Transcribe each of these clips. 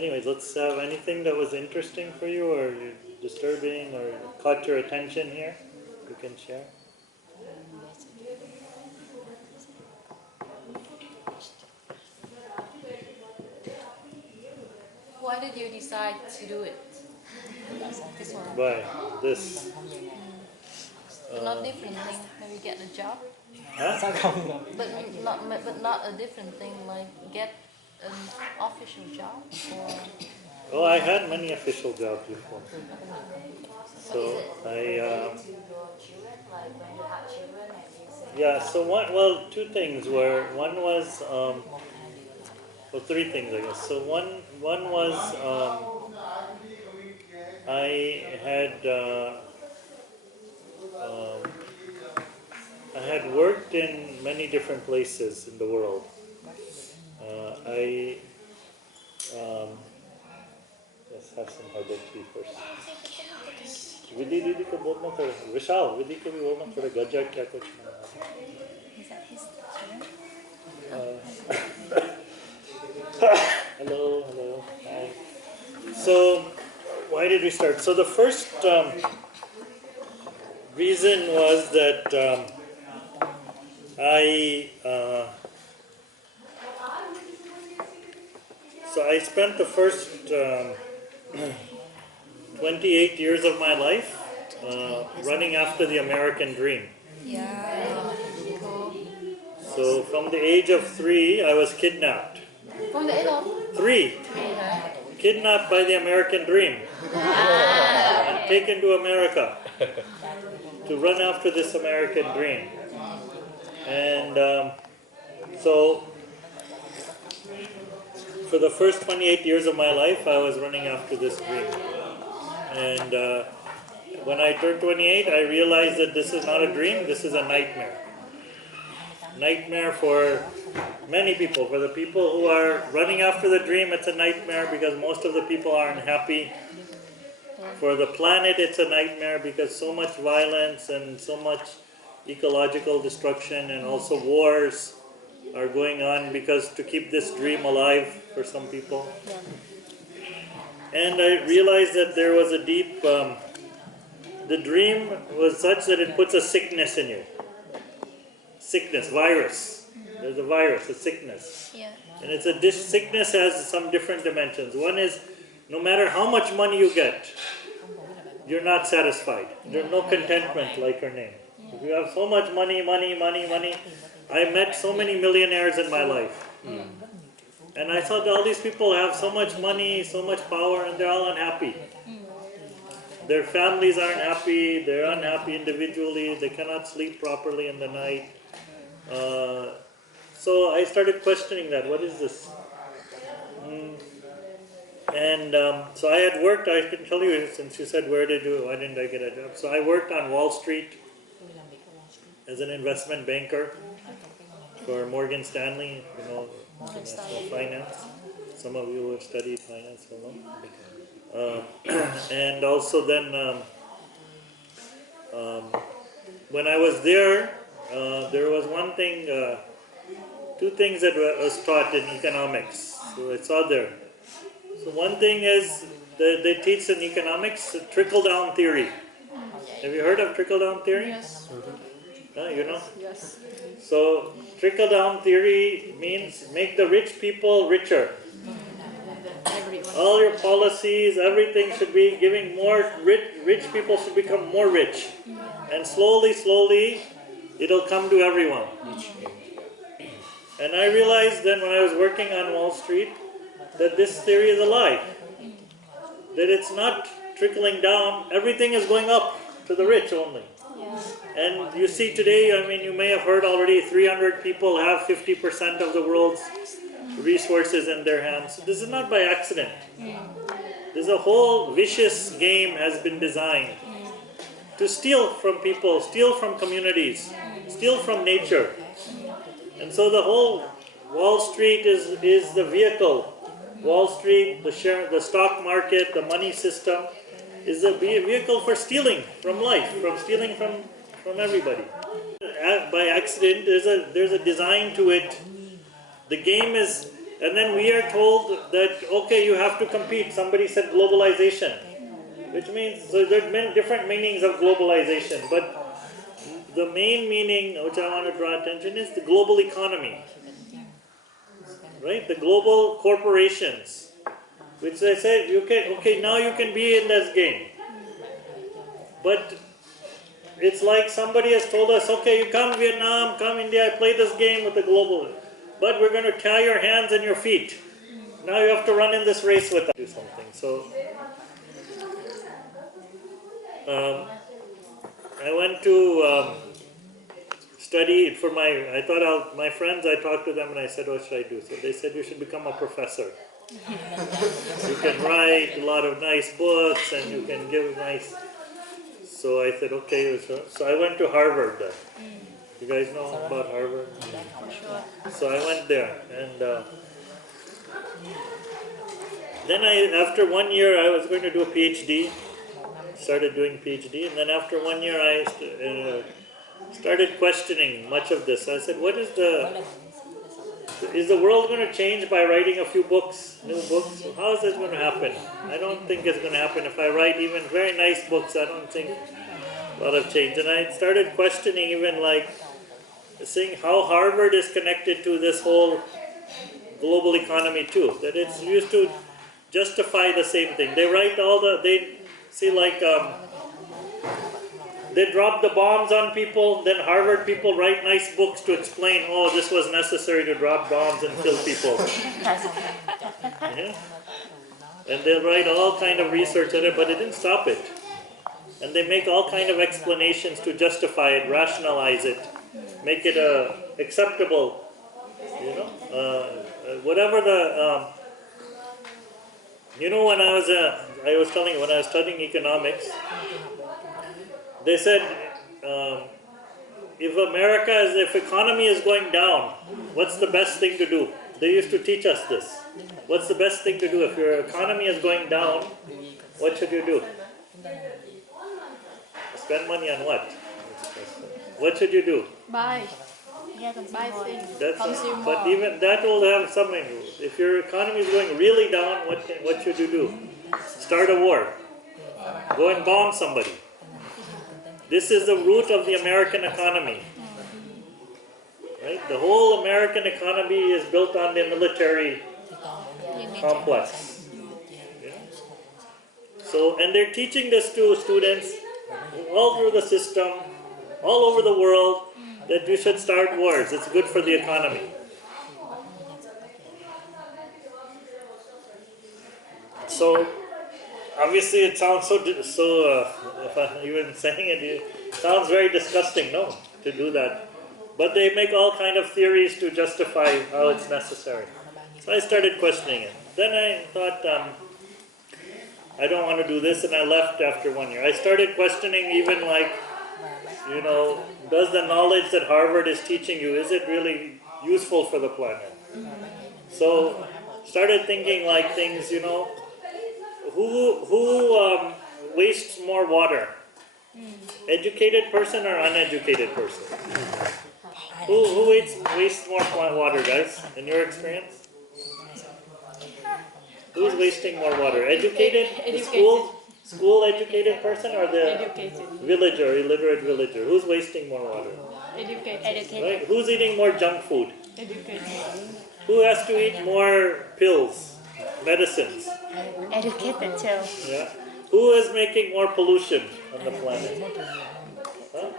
anyways, let's have anything that was interesting for you or disturbing or caught your attention here. You can share. Why did you decide to do it? This one. Why? This. Not different thing, maybe get a job. Huh? But not a different thing like get an official job or. Oh, I had many official jobs before. So yeah. So two things were. One was three things I guess. So one was I had worked in many different places in the world. Let's have some herbal tea first. Vidhi didi ko bolna thoda. Vishal, Vidhi ko bhi bolna thoda. Gajja kya kuch nahi. Is that his turn? Hello. Hi. So, why did we start? So the first reason was that I spent the first 28 years of my life running after the American dream. Yeah. So from the age of 3, I was kidnapped. From the age of 3. Kidnapped by the American dream. And taken to America to run after this American dream. And so for the first 28 years of my life, I was running after this dream. And when I turned 28, I realized that this is not a dream, this is a nightmare. Nightmare for many people. For the people who are running after the dream, it's a nightmare because most of the people aren't happy. For the planet, it's a nightmare because so much violence and so much ecological destruction and also wars are going on because to keep this dream alive for some people. And I realized that there was a deep, the dream was such that it puts a sickness in you. Sickness, virus. There's a virus, a sickness. yeah. And it's sickness has some different dimensions. One is, no matter how much money you get, you're not satisfied. There's no contentment, like her name. If you have so much money, I met so many millionaires in my life. And I saw that all these people have so much money, so much power, and they're all unhappy. Their families aren't happy, they're unhappy individually, they cannot sleep properly in the night. So I started questioning that. What is this? And so I had worked, I can tell you, since you said why didn't I get a job? So I worked on Wall Street as an investment banker for Morgan Stanley, international finance. Some of you have studied finance, and also then when I was there was one thing, two things that was taught in economics. So I saw there. So one thing is they teach in economics trickle-down theory. Have you heard of trickle-down theory? Yes. You know? Yes. So trickle-down theory means make the rich people richer. All your policies, everything should be giving more rich people should become more rich. And slowly, it'll come to everyone. And I realized then when I was working on Wall Street that this theory is a lie. That it's not trickling down, everything is going up to the rich only. And you see today, I mean, you may have heard already 300 people have 50% of the world's resources in their hands. So this is not by accident. There's a whole vicious game has been designed to steal from people, steal from communities, steal from nature. And so the whole Wall Street is the vehicle. Wall Street, the stock market, the money system is a vehicle for stealing from life, from stealing from everybody. By accident, there's a design to it. The game is And then we are told that, okay, you have to compete. Somebody said globalization, which means, so there are many different meanings of globalization, but the main meaning which I want to draw attention is the global economy, right? The global corporations, which they said, okay, now you can be in this game. But it's like somebody has told us, okay, you come Vietnam, come India, play this game with the global, but we're going to tie your hands and your feet. Now you have to run in this race with us. Do something. So I went to study for I thought my friends, I talked to them and I said, what should I do? So they said, you should become a professor. You can write a lot of nice books and you can give nice. So I said, okay. So I went to Harvard then. You guys know about Harvard? So I went there, and then after 1 year, I was going to do a PhD. Started doing PhD, and then after 1 year, I started questioning much of this. I said, is the world going to change by writing a few books, new books? How is this going to happen? I don't think it's going to happen. If I write even very nice books, I don't think a lot of change. And I started questioning even like seeing how Harvard is connected to this whole global economy too. That it's used to justify the same thing. They write they see like, they drop the bombs on people, then Harvard people write nice books to explain, oh, this was necessary to drop bombs and kill people. Yeah? And they'll write all kind of research on it, but it didn't stop it. And they make all kind of explanations to justify it, rationalize it, make it acceptable, whatever the, when I was telling you, when I was studying economics, they said, if economy is going down, what's the best thing to do? They used to teach us this. What's the best thing to do? If your economy is going down, what should you do? Spend money on what? What should you do? Buy things. But even that will have something. If your economy is going really down, what should you do? Start a war. Go and bomb somebody. This is the root of the American economy. Right? The whole American economy is built on the military complex. Yeah? So, and they're teaching this to students all through the system, all over the world, that you should start wars. It's good for the economy. So, obviously it sounds if I'm even saying it sounds very disgusting, no, to do that. But they make all kind of theories to justify how it's necessary. So I started questioning it. Then I thought, I don't want to do this, and I left after 1 year. I started questioning even like, does the knowledge that Harvard is teaching you, is it really useful for the planet? So started thinking like things, who wastes more water? Educated person or uneducated person? Who wastes more water, guys, in your experience? Who's wasting more water? Educated? School educated person or the villager, illiterate villager? Who's wasting more water? Educated. Right? Who's eating more junk food? Educated. Who has to eat more pills, medicines? Educated too. Yeah. Who is making more pollution on the planet? Huh?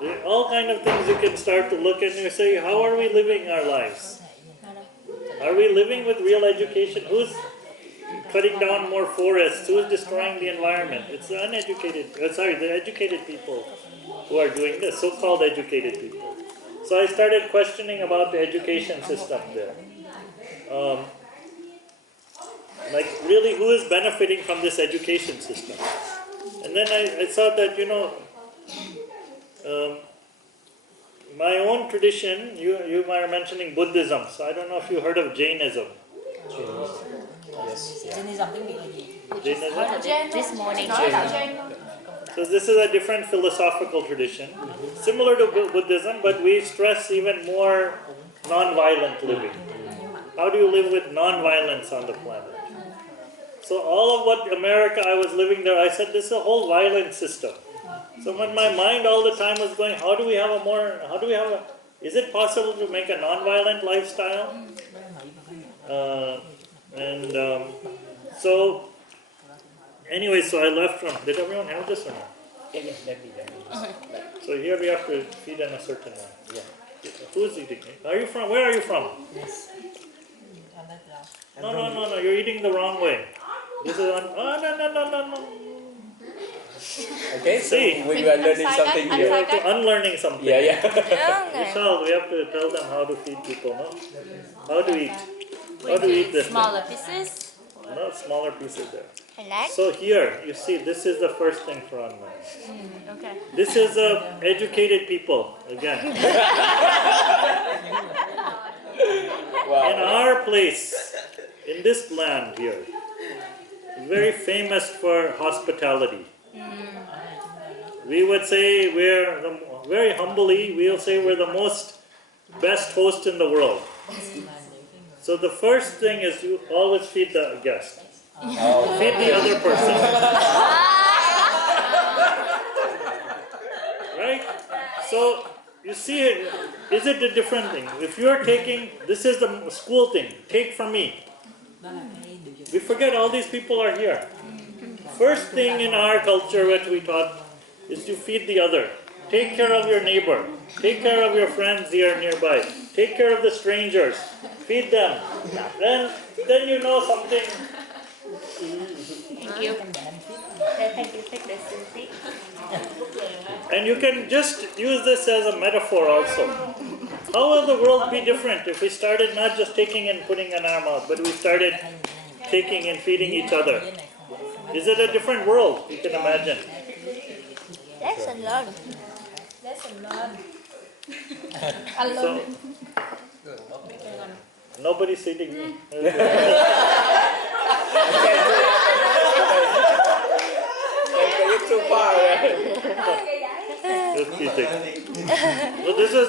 There are all kind of things you can start to look at and say, how are we living our lives? Are we living with real education? Who's cutting down more forests? Who's destroying the environment? It's the the educated people who are doing this, so-called educated people. So I started questioning about the education system there. Like really, who is benefiting from this education system? And then I thought that, my own tradition, you were mentioning Buddhism, so I don't know if you heard of Jainism. Yes. Jainism. This morning. So this is a different philosophical tradition, similar to Buddhism, but we stress even more non-violent living. how do you live with non-violence on the planet? So all of what America, I was living there, I said this is a whole violent system. So when my mind all the time was going, is it possible to make a non-violent lifestyle? So anyway, so I left from, did everyone have this or not? So here we have to feed in a certain way. Yeah. Who's eating it? Are you from, where are you from? No, you're eating the wrong way. This is on, no. Okay, so See, we are learning something We here. have to unlearning something. Yeah. Vishal, we have to tell them how to feed people, no? How to eat. How to eat this Smaller pieces. thing. No, smaller pieces there. I like. So here, you see, this is the first thing for unlearning. Okay. This is educated people, again. In our place, in this land here, very famous for hospitality. We would say very humbly, we'll say we're the best host in the world. So the first thing is you always feed the guest. Feed the other person. Right? So you see, is it a different thing? If you're taking, this is the school thing, take from me. We forget all these people are here. First thing in our culture which we taught is to feed the other. Take care of your neighbor. Take care of your friends here nearby. Take care of the strangers. Feed them. Then you know something. Thank you. Thank you. Take this, Susie. And you can just use this as a metaphor also. How will the world be different if we started not just taking and putting in our mouth, but we started taking and feeding each other? Is it a different world? You can imagine. Lesson learned. So, nobody's feeding me. It's too far. Just teasing. So this is,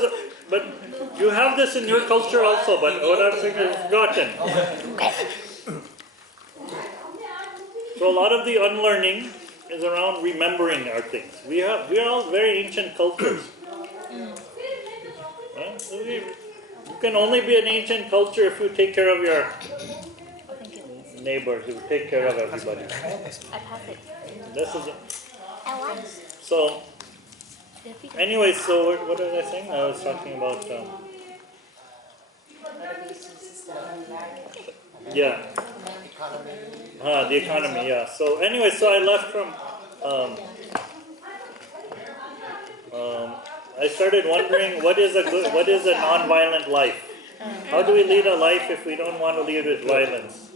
but you have this in your culture also, but what I'm saying is forgotten. So a lot of the unlearning is around remembering our things. We are all very ancient cultures. Right? So you can only be an ancient culture if you take care of your neighbors, you take care of everybody. I pass it. This is it. I want. So anyway, so what was I saying? I was talking about the economy. Yeah. So anyway, so I left from. I started wondering what is a non-violent life? How do we lead a life if we don't want to lead with violence?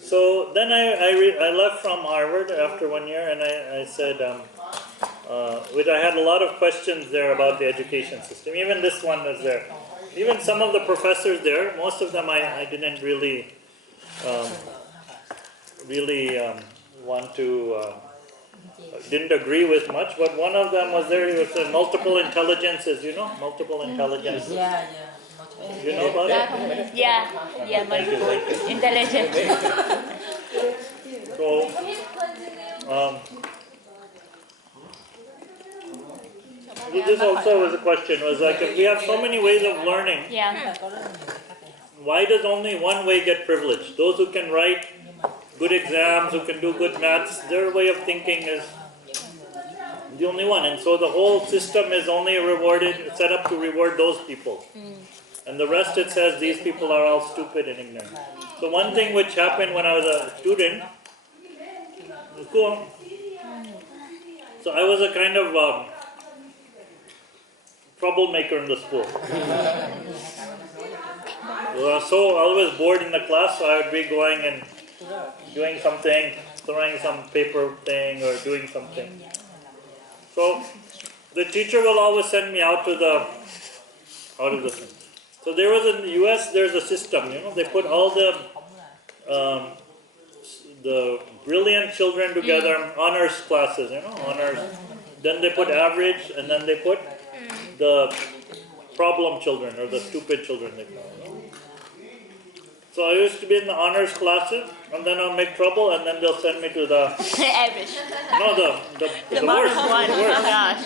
So then I left from Harvard after 1 year, and I said, which I had a lot of questions there about the education system. Even this one was there. Even some of the professors there, most of them I didn't really want to, didn't agree with much, but one of them was there, he was saying multiple intelligences, multiple intelligences. You know about it? Yeah, multiple intelligent. So, this also was a question, was like, if we have so many ways of learning, Yeah. why does only one way get privileged? Those who can write good exams, who can do good maths, their way of thinking is the only one. And so the whole system is only set up to reward those people. And the rest, it says, these people are all stupid and ignorant. So one thing which happened when I was a student, so I was a kind of troublemaker in the school. So always bored in the class, so I would be going and doing something, throwing some paper thing or doing something. So the teacher will always send me out of the thing. So there was in the US, there's a system, they put all the brilliant children together, honors classes, honors. Then they put average, and then they put the problem children or the stupid children, they call it. So I used to be in the honors classes, and then I'll make trouble, and then they'll send me to the Average. the bottom worst, one. the Oh worst, gosh.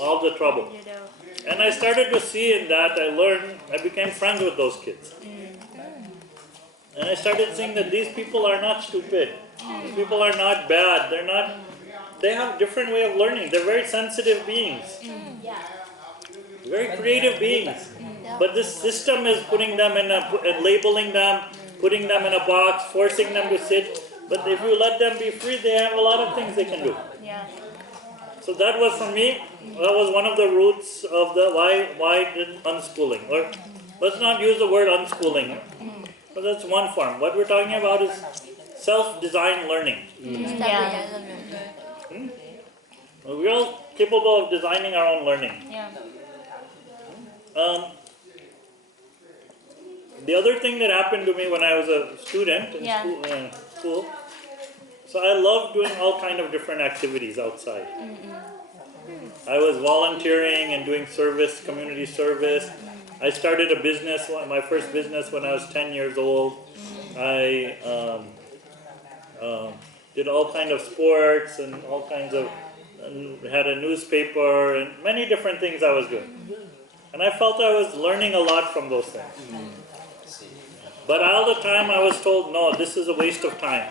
all the trouble. You know. And I started to see in that, I became friends with those kids. And I started seeing that these people are not stupid. These people are not bad. They have a different way of learning. They're very sensitive beings. Very creative beings. But this system is putting them and labeling them, putting them in a box, forcing them to sit. But if you let them be free, they have a lot of things they can do. Yeah. So that was for me, that was one of the roots of the why did unschooling. Or let's not use the word unschooling, but that's one form. What we're talking about is self-designed learning. Yeah. We're all capable of designing our own learning. Yeah. The other thing that happened to me when I was a student in school, so I loved doing all kind of different activities outside. I was volunteering and doing service, community service. I started a business, my first business when I was 10 years old. I did all kind of sports and all kinds of, and had a newspaper and many different things I was doing. And I felt I was learning a lot from those things. But all the time I was told, no, this is a waste of time.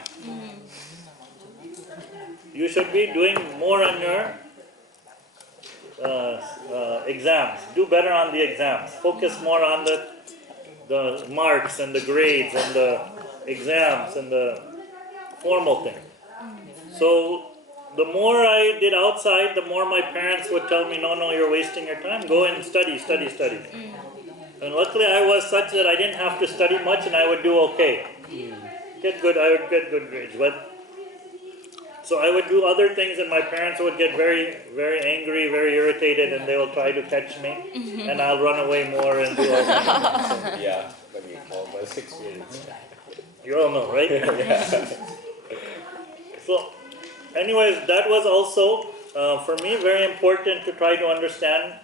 You should be doing more on your exams. Do better on the exams. Focus more on the marks and the grades and the exams and the formal thing. So the more I did outside, the more my parents would tell me, no, you're wasting your time. Go and study. And luckily I was such that I didn't have to study much and I would do okay. I would get good grades. So I would do other things and my parents would get very, very angry, very irritated, and they will try to catch me and I'll run away more and do all kinds of things. Yeah, when we call my experience. You all know, right? So anyways, that was also for me very important to try to understand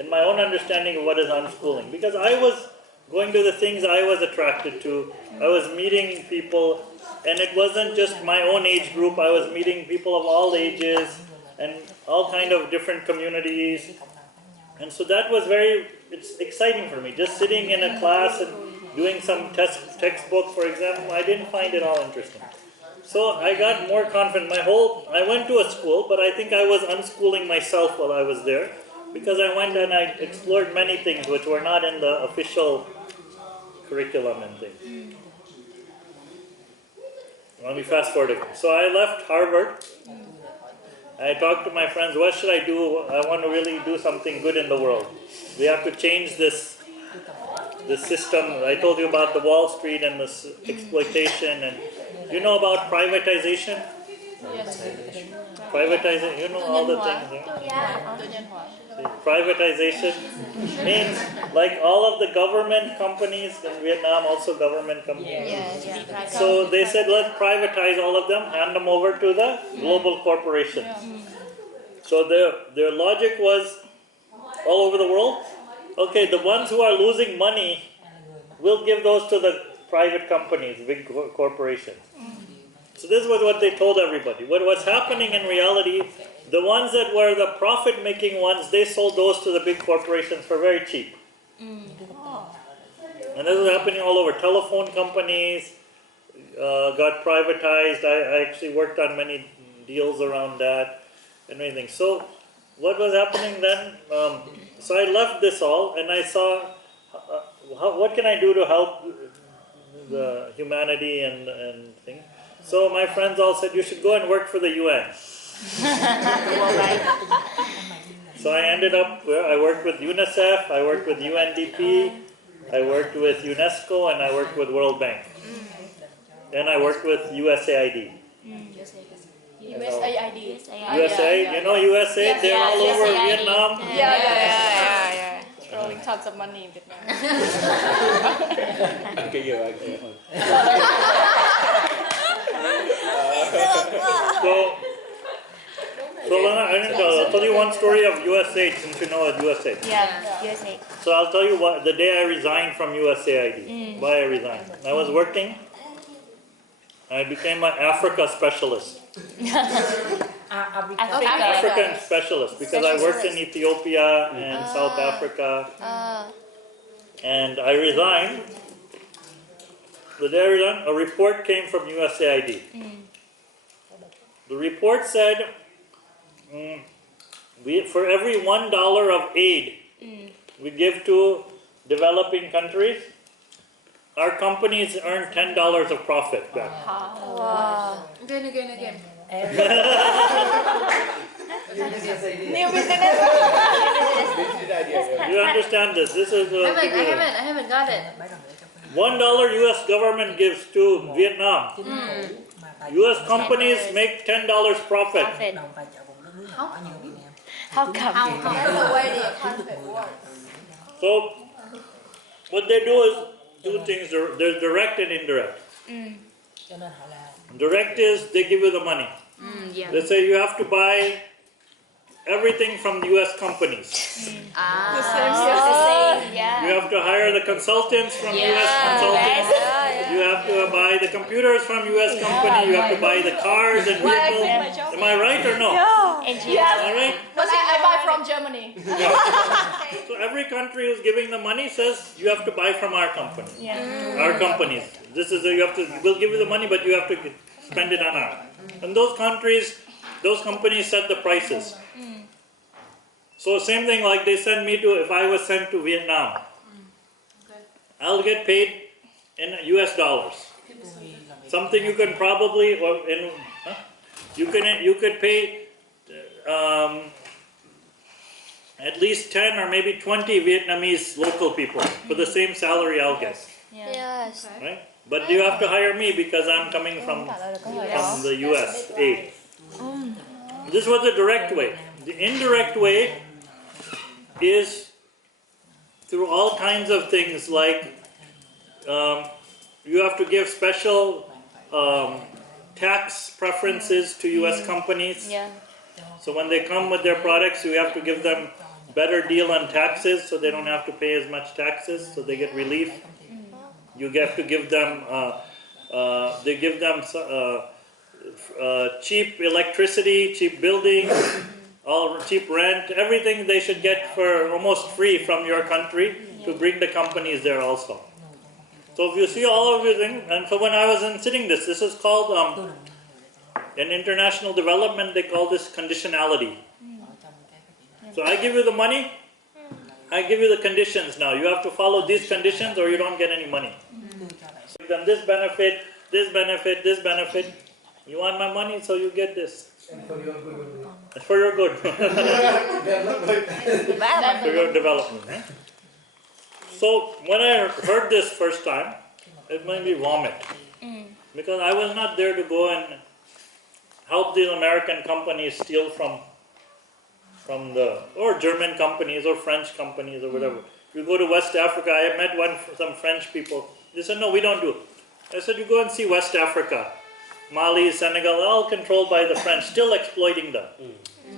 in my own understanding of what is unschooling, because I was going to the things I was attracted to. I was meeting people, and it wasn't just my own age group. I was meeting people of all ages and all kind of different communities, and so that was it's exciting for me. Just sitting in a class and doing some textbook, for example, I didn't find it all interesting. So I got more confident. I went to a school, but I think I was unschooling myself while I was there, because I went and I explored many things which were not in the official curriculum and things. Let me fast forward again. So I left Harvard. I talked to my friends, what should I do? I want to really do something good in the world. We have to change this system. I told you about the Wall Street and this exploitation, and you know about privatization? Yes. Privatization, you know all the things. Yeah. Privatization means like all of the government companies in Vietnam, also government companies. Yes. So they said, let's privatize all of them, hand them over to the global corporations. So their logic was all over the world. Okay, the ones who are losing money, we'll give those to the private companies, big corporations. So this was what they told everybody. What was happening in reality, the ones that were the profit-making ones, they sold those to the big corporations for very cheap. And this was happening all over. Telephone companies got privatized. I actually worked on many deals around that and everything. So what was happening then? So I left this all and I saw what can I do to help the humanity and things. So my friends all said, you should go and work for the UN. So I ended up, I worked with UNICEF, I worked with UNDP, I worked with UNESCO, and I worked with World Bank. And I worked with USAID. USAID. USA, you know USA? They're all over Vietnam. Yeah. Throwing tons of money in Vietnam. So I didn't tell, I'll tell you one story of USAID, since you know it, USAID. Yeah, USA. So I'll tell you what, the day I resigned from USAID, why I resigned. I was working, I became an Africa specialist. African specialist, because I worked in Ethiopia and South Africa. And I resigned. The day I resigned, a report came from USAID. The report said, for every $1 of aid we give to developing countries, our companies earn $10 of profit back. Wow. Again. New business. You understand this? This is I haven't got it. $1 US government gives to Vietnam. US companies make $10 profit. How come? That's the way the concept works. So what they do is two things. There's direct and indirect. Direct is they give you the money. Yeah. They say you have to buy everything from US companies. Yeah. You have to hire the consultants from US consultants. You have to buy the computers from US company. You have to buy the cars and vehicles. Am I right or no? Yeah. All right? But I buy from Germany. So every country who's giving the money says you have to buy from our company. Our companies. This is we'll give you the money, but you have to spend it on our. And those companies set the prices. So same thing like they send me to, if I was sent to Vietnam, I'll get paid in US dollars. Something you can probably, you could pay at least 10 or maybe 20 Vietnamese local people for the same salary I'll get. Yes. Right? But you have to hire me because I'm coming from the US aid. This was the direct way. The indirect way is through all kinds of things like you have to give special tax preferences to US companies. So when they come with their products, you have to give them better deal on taxes so they don't have to pay as much taxes, so they get relief. You have to give them, they give them cheap electricity, cheap buildings, cheap rent, everything they should get for almost free from your country to bring the companies there also. So if you see all of everything, and so when I was sitting this is called, in international development, they call this conditionality. So I give you the money, I give you the conditions now. You have to follow these conditions or you don't get any money. So then this benefit, this benefit, this benefit. You want my money, so you get this. It's for your good. For your development. Eh? So when I heard this first time, it made me vomit. Because I was not there to go and help these American companies steal from or German companies or French companies or whatever. You go to West Africa, I met some French people. They said, no, we don't do it. I said, you go and see West Africa. Mali, Senegal, all controlled by the French, still exploiting them.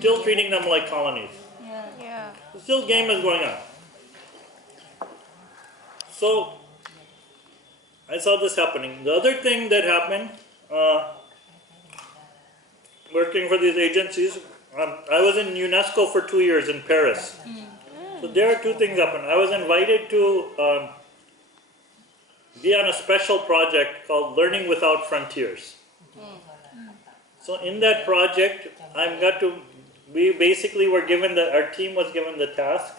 Still treating them like colonies. Still game is going on. So, I saw this happening. The other thing that happened, working for these agencies, I was in UNESCO for 2 years in Paris. So there are two things happened. I was invited to be on a special project called Learning Without Frontiers. So in that project, we basically were given our team was given the task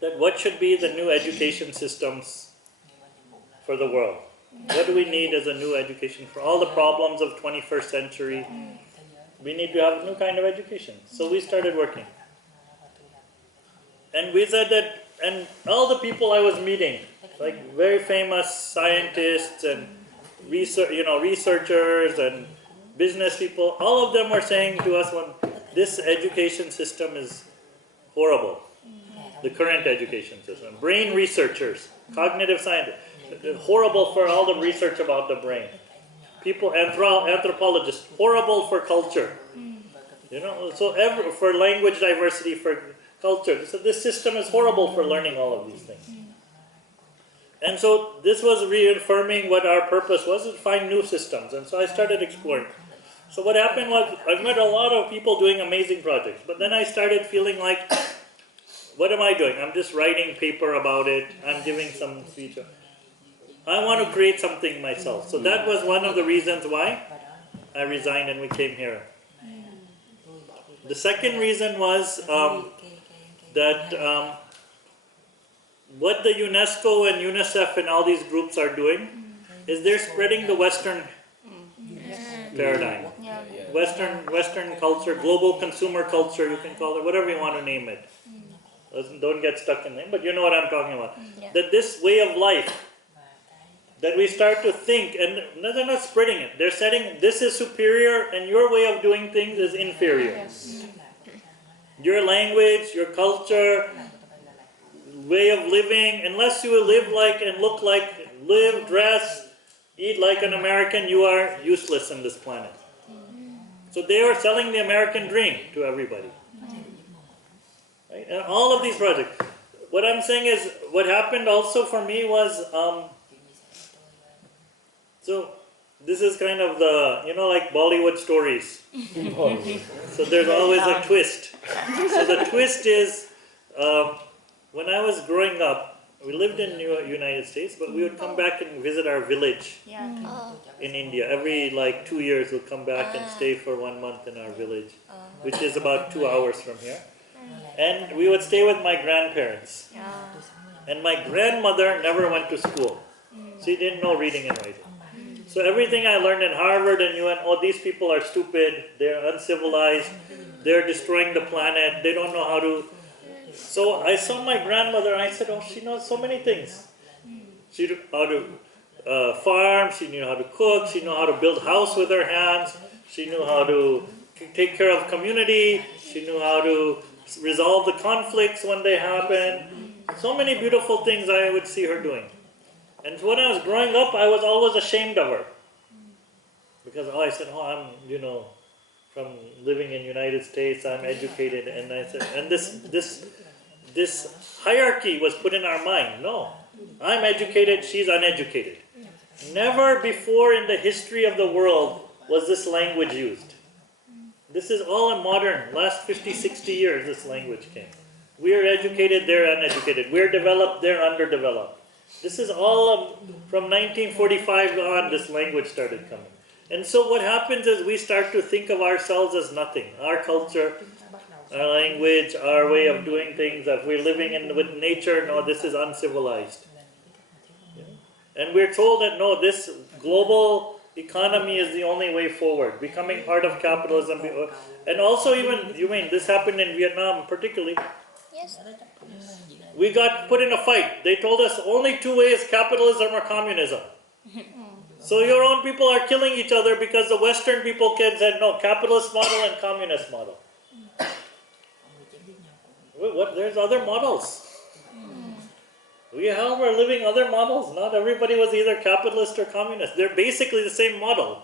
that what should be the new education systems for the world. What do we need as a new education for all the problems of 21st century? We need to have a new kind of education. So we started working. And we said that, and all the people I was meeting, like very famous scientists and researchers and business people, all of them were saying to us, this education system is horrible. The current education system. Brain researchers, cognitive scientists, horrible for all the research about the brain. People, anthropologists, horrible for culture. You know, so for language diversity, for culture, so this system is horrible for learning all of these things. And so this was reaffirming what our purpose was, to find new systems. And so I started exploring. So what happened was, I've met a lot of people doing amazing projects, but then I started feeling like, what am I doing? I'm just writing paper about it. I'm giving some speech. I want to create something myself. So that was one of the reasons why I resigned and we came here. The second reason was that what the UNESCO and UNICEF and all these groups are doing is they're spreading the Western paradigm. Western culture, global consumer culture, you can call it, whatever you want to name it. Don't get stuck in them, but you know what I'm talking about. That this way of life, that we start to think, and they're not spreading it. They're saying this is superior and your way of doing things is inferior. Your language, your culture, way of living, unless you live like and look like, live, dress, eat like an American, you are useless on this planet. So they are selling the American dream to everybody. Right? And all of these projects. What I'm saying is, what happened also for me was, so this is kind of the, you know, like Bollywood stories. So there's always a twist. So the twist is, when I was growing up, we lived in the United States, but we would come back and visit our village in India. Every like 2 years we'll come back and stay for 1 month in our village, which is about 2 hours from here. And we would stay with my grandparents. And my grandmother never went to school. She didn't know reading and writing. So everything I learned in Harvard and UN, oh, these people are stupid, they're uncivilized, they're destroying the planet, they don't know how to. So I saw my grandmother and I said, oh, she knows so many things. She knew how to farm, she knew how to cook, she knew how to build a house with her hands, she knew how to take care of community, she knew how to resolve the conflicts when they happen. So many beautiful things I would see her doing. And when I was growing up, I was always ashamed of her. Because I said, oh, I'm, you know, from living in the United States, I'm educated. And I said, and this hierarchy was put in our mind. No, I'm educated, she's uneducated. Never before in the history of the world was this language used. This is all a modern, last 50, 60 years this language came. We're educated, they're uneducated. We're developed, they're underdeveloped. This is all from 1945 on, this language started coming. And so what happens is we start to think of ourselves as nothing. Our culture, our language, our way of doing things, if we're living with nature, no, this is uncivilized. And we're told that no, this global economy is the only way forward, becoming part of capitalism. And also even, you mean, this happened in Vietnam particularly. Yes. We got put in a fight. They told us only two ways, capitalism or communism. So your own people are killing each other because the Western people said no, capitalist model and communist model. There's other models. We are living other models. Not everybody was either capitalist or communist. They're basically the same model.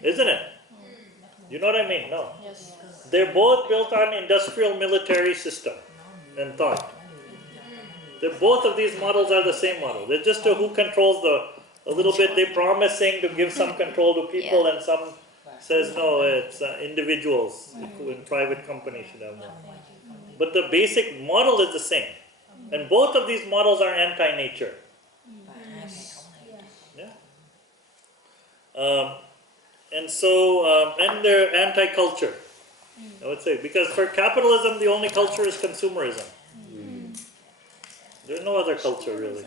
Isn't it? You know what I mean? No. Yes. They're both built on industrial military system and thought. Both of these models are the same model. They're just who controls a little bit. They're promising to give some control to people, and some says no, it's individuals in private companies should have more. But the basic model is the same. And both of these models are anti-nature. Yeah. And so, and they're anti-culture, I would say. Because for capitalism, the only culture is consumerism. There's no other culture, really.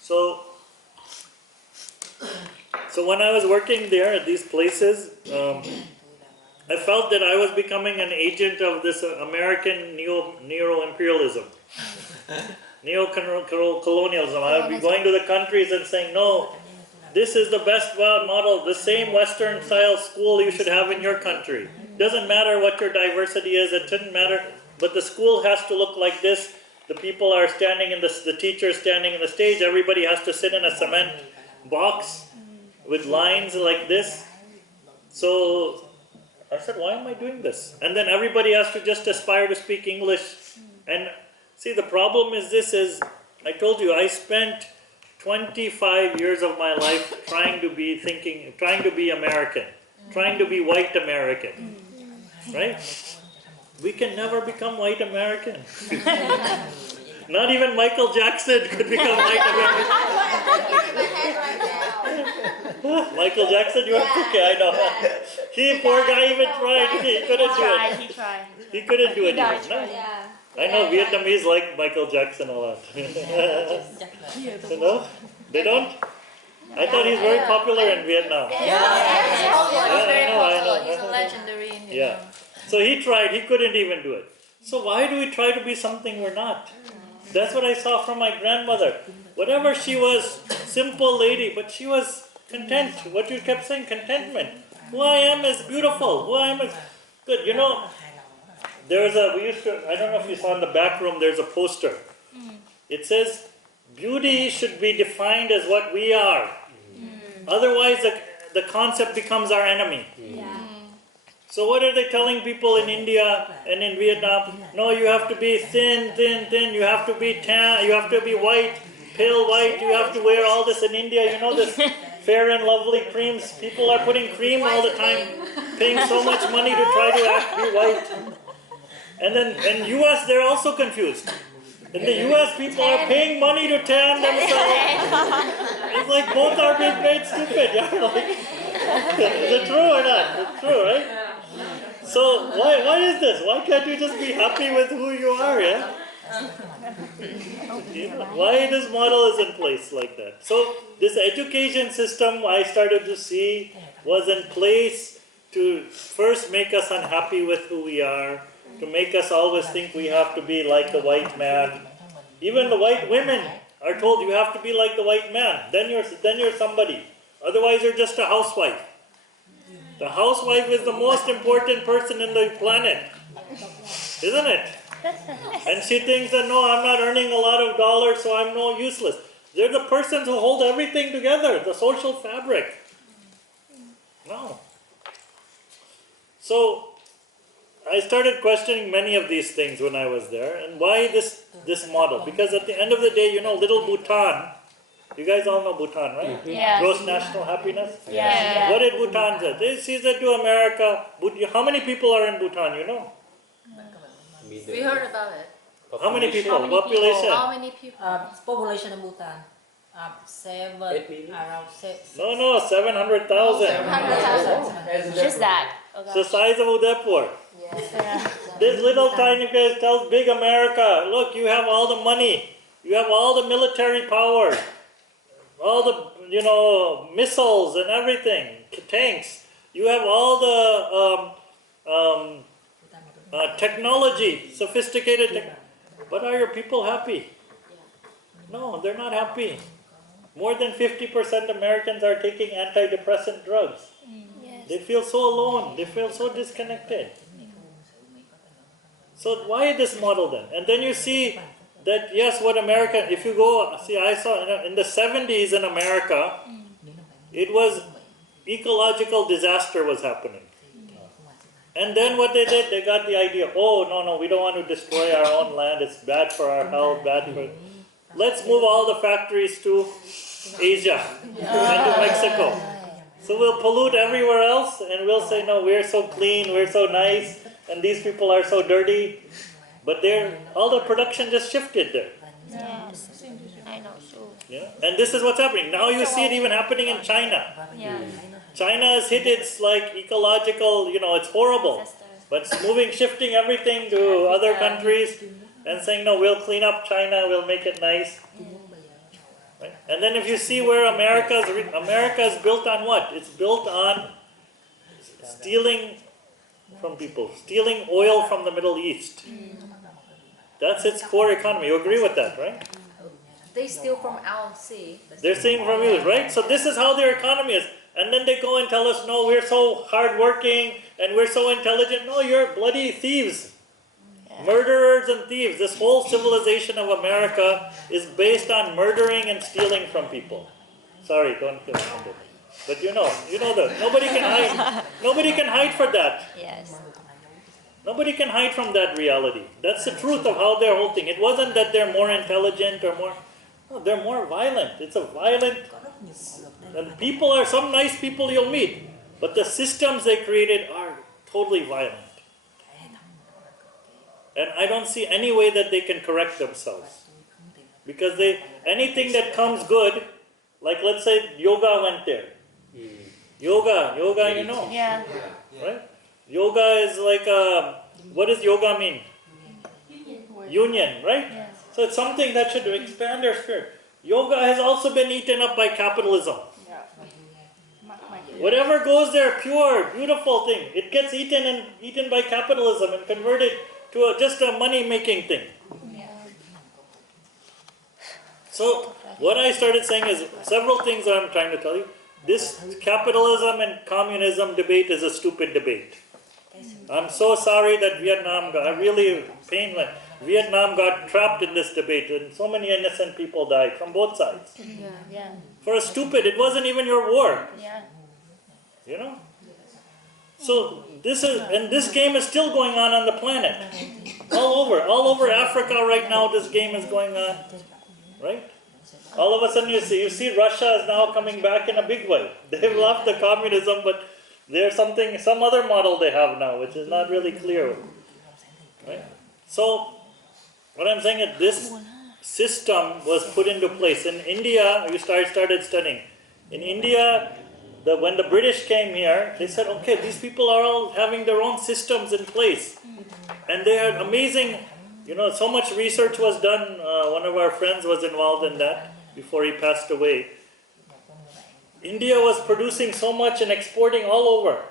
So when I was working there at these places, I felt that I was becoming an agent of this American neo-imperialism, neo-colonialism. I would be going to the countries and saying, no, this is the best model, the same Western-style school you should have in your country. Doesn't matter what your diversity is, it shouldn't matter, but the school has to look like this. The people are standing in the teacher's standing in the stage, everybody has to sit in a cement box with lines like this. So I said, why am I doing this? And then everybody has to just aspire to speak English. And see, the problem is this is, I told you, I spent 25 years of my life trying to be American, trying to be white American, right? We can never become white American. Not even Michael Jackson could become white American. Michael Jackson, you are okay, I know. He, poor guy, even tried. He couldn't do it. He tried. He couldn't do it even. No. Yeah. I know Vietnamese like Michael Jackson a lot. You know? They don't? I thought he's very popular in Vietnam. He's very I know. popular. He's a legendary in Vietnam. Yeah. So he tried, he couldn't even do it. So why do we try to be something we're not? That's what I saw from my grandmother. Whatever she was, simple lady, but she was content. What you kept saying, contentment. Who I am is beautiful. Who I am is good. You know, I don't know if you saw in the back room, there's a poster. It says, beauty should be defined as what we are. Otherwise, the concept becomes our enemy. So what are they telling people in India and in Vietnam? No, you have to be thin, you have to be tan, you have to be white, pale white, you have to wear all this in India. You know this Fair and Lovely creams? People are putting cream all the time, paying so much money to try to be white. And then in US, they're also confused. In the US, people are paying money to tan themselves. It's like both are being made stupid. Is it true or not? It's true, right? So why is this? Why can't you just be happy with who you are, yeah? Why this model is in place like that? So this education system I started to see was in place to first make us unhappy with who we are, to make us always think we have to be like the white man. Even the white women are told you have to be like the white man. Then you're somebody. Otherwise you're just a housewife. The housewife is the most important person in the planet, isn't it? And she thinks that, no, I'm not earning a lot of dollars, so I'm no useless. They're the persons who hold everything together, the social fabric. No. So I started questioning many of these things when I was there. And why this model? Because at the end of the day, you know, little Bhutan, you guys all know Bhutan, right? Yeah. Gross national happiness? Yeah. What did Bhutan say? She said to America, how many people are in Bhutan, you know? We heard about it. How many people? How many people? Population of Bhutan, around 6. No, 700,000. Just that. It's the size of Udaipur. Yeah. This little tiny place tells big America, look, you have all the money, you have all the military power, all the, missiles and everything, tanks. You have all the technology, sophisticated but are your people happy? No, they're not happy. More than 50% Americans are taking antidepressant drugs. Yes. They feel so alone. They feel so disconnected. So why this model then? And then you see that, yes, what America, if you go, see, I saw in the 70s in America, it was ecological disaster was happening. And then what they did, they got the idea, no, we don't want to destroy our own land. It's bad for our health, let's move all the factories to Asia and to Mexico. So we'll pollute everywhere else and we'll say, no, we're so clean, we're so nice, and these people are so dirty. But all the production just shifted there. Yes. I know, so. Yeah? And this is what's happening. Now you see it even happening in China. Yeah. China has hit its ecological, it's horrible. But it's shifting everything to other countries and saying, no, we'll clean up China, we'll make it nice. Right? And then if you see where America is built on what? It's built on stealing from people, stealing oil from the Middle East. That's its core economy. You agree with that, right? They steal from our sea. They're stealing from you, right? So this is how their economy is. And then they go and tell us, no, we're so hardworking and we're so intelligent. No, you're bloody thieves. Murderers and thieves. This whole civilization of America is based on murdering and stealing from people. Sorry, don't get offended. But you know that nobody can hide. Nobody can hide for that. Yes. Nobody can hide from that reality. That's the truth of how their whole thing. It wasn't that they're more intelligent or more. No, they're more violent. It's a violent. And people are some nice people you'll meet, but the systems they created are totally violent. And I don't see any way that they can correct themselves. Because anything that comes good, like let's say yoga went there. Yoga, you know. Yeah. Right? Yoga is like what does yoga mean? Union, right? Yes. So it's something that should expand our spirit. Yoga has also been eaten up by capitalism. Whatever goes there, pure, beautiful thing, it gets eaten by capitalism and converted to just a money-making thing. So what I started saying is several things that I'm trying to tell you. This capitalism and communism debate is a stupid debate. I'm so sorry that Vietnam got trapped in this debate and so many innocent people died from both sides. Yeah. For a stupid, it wasn't even your war. Yeah. You know? So this game is still going on the planet. All over Africa right now this game is going on. Right? All of a sudden you see Russia is now coming back in a big way. They've left the communism, but there's some other model they have now, which is not really clear. Right? So, what I'm saying is this system was put into place. In India, you started studying. In India, when the British came here, they said, okay, these people are all having their own systems in place. And they are amazing. So much research was done. One of our friends was involved in that before he passed away. India was producing so much and exporting all over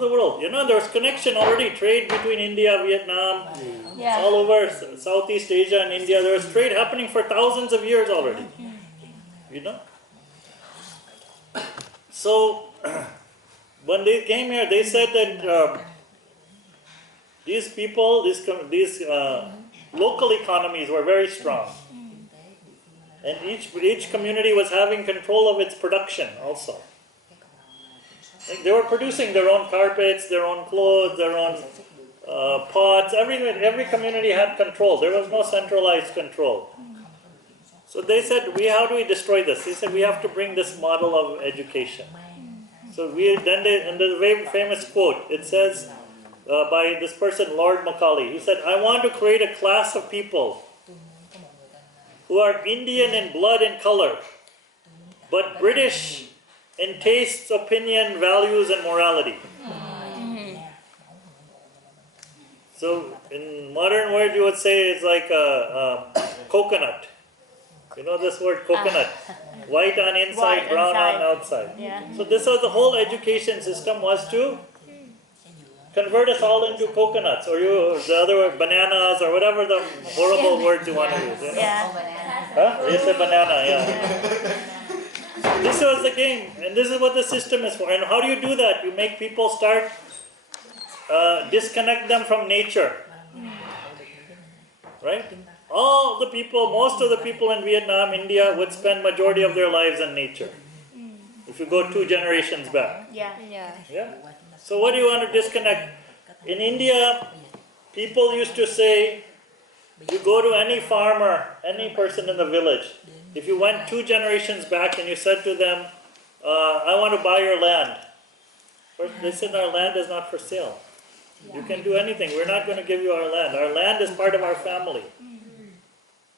the world. There was connection already, trade between India, Vietnam, all over Southeast Asia and India. There was trade happening for thousands of years already. So, when they came here, they said that these people, these local economies were very strong. And each community was having control of its production also. Like they were producing their own carpets, their own clothes, their own pots, everything. Every community had control. There was no centralized control. So they said, how do we destroy this? They said, we have to bring this model of education. So and there's a very famous quote. It says by this person, Lord Macaulay. He said, I want to create a class of people who are Indian in blood and color, but British in tastes, opinion, values, and morality. So in modern words, you would say it's like a coconut. You know this word, coconut? White on inside, brown on outside. Yeah. So this was the whole education system was to convert us all into coconuts, or the other word, bananas, or whatever the horrible words you want to use. Huh? You say banana, This was the game, and this is what the system is for. And how do you do that? You make people start, disconnect them from nature. Right? Most of the people in Vietnam, India would spend majority of their lives in nature. If you go 2 generations back. Yeah. So what do you want to disconnect? In India, people used to say, you go to any farmer, any person in the village, if you went 2 generations back and you said to them, I want to buy your land. First, they said, our land is not for sale. You can do anything. We're not going to give you our land. Our land is part of our family.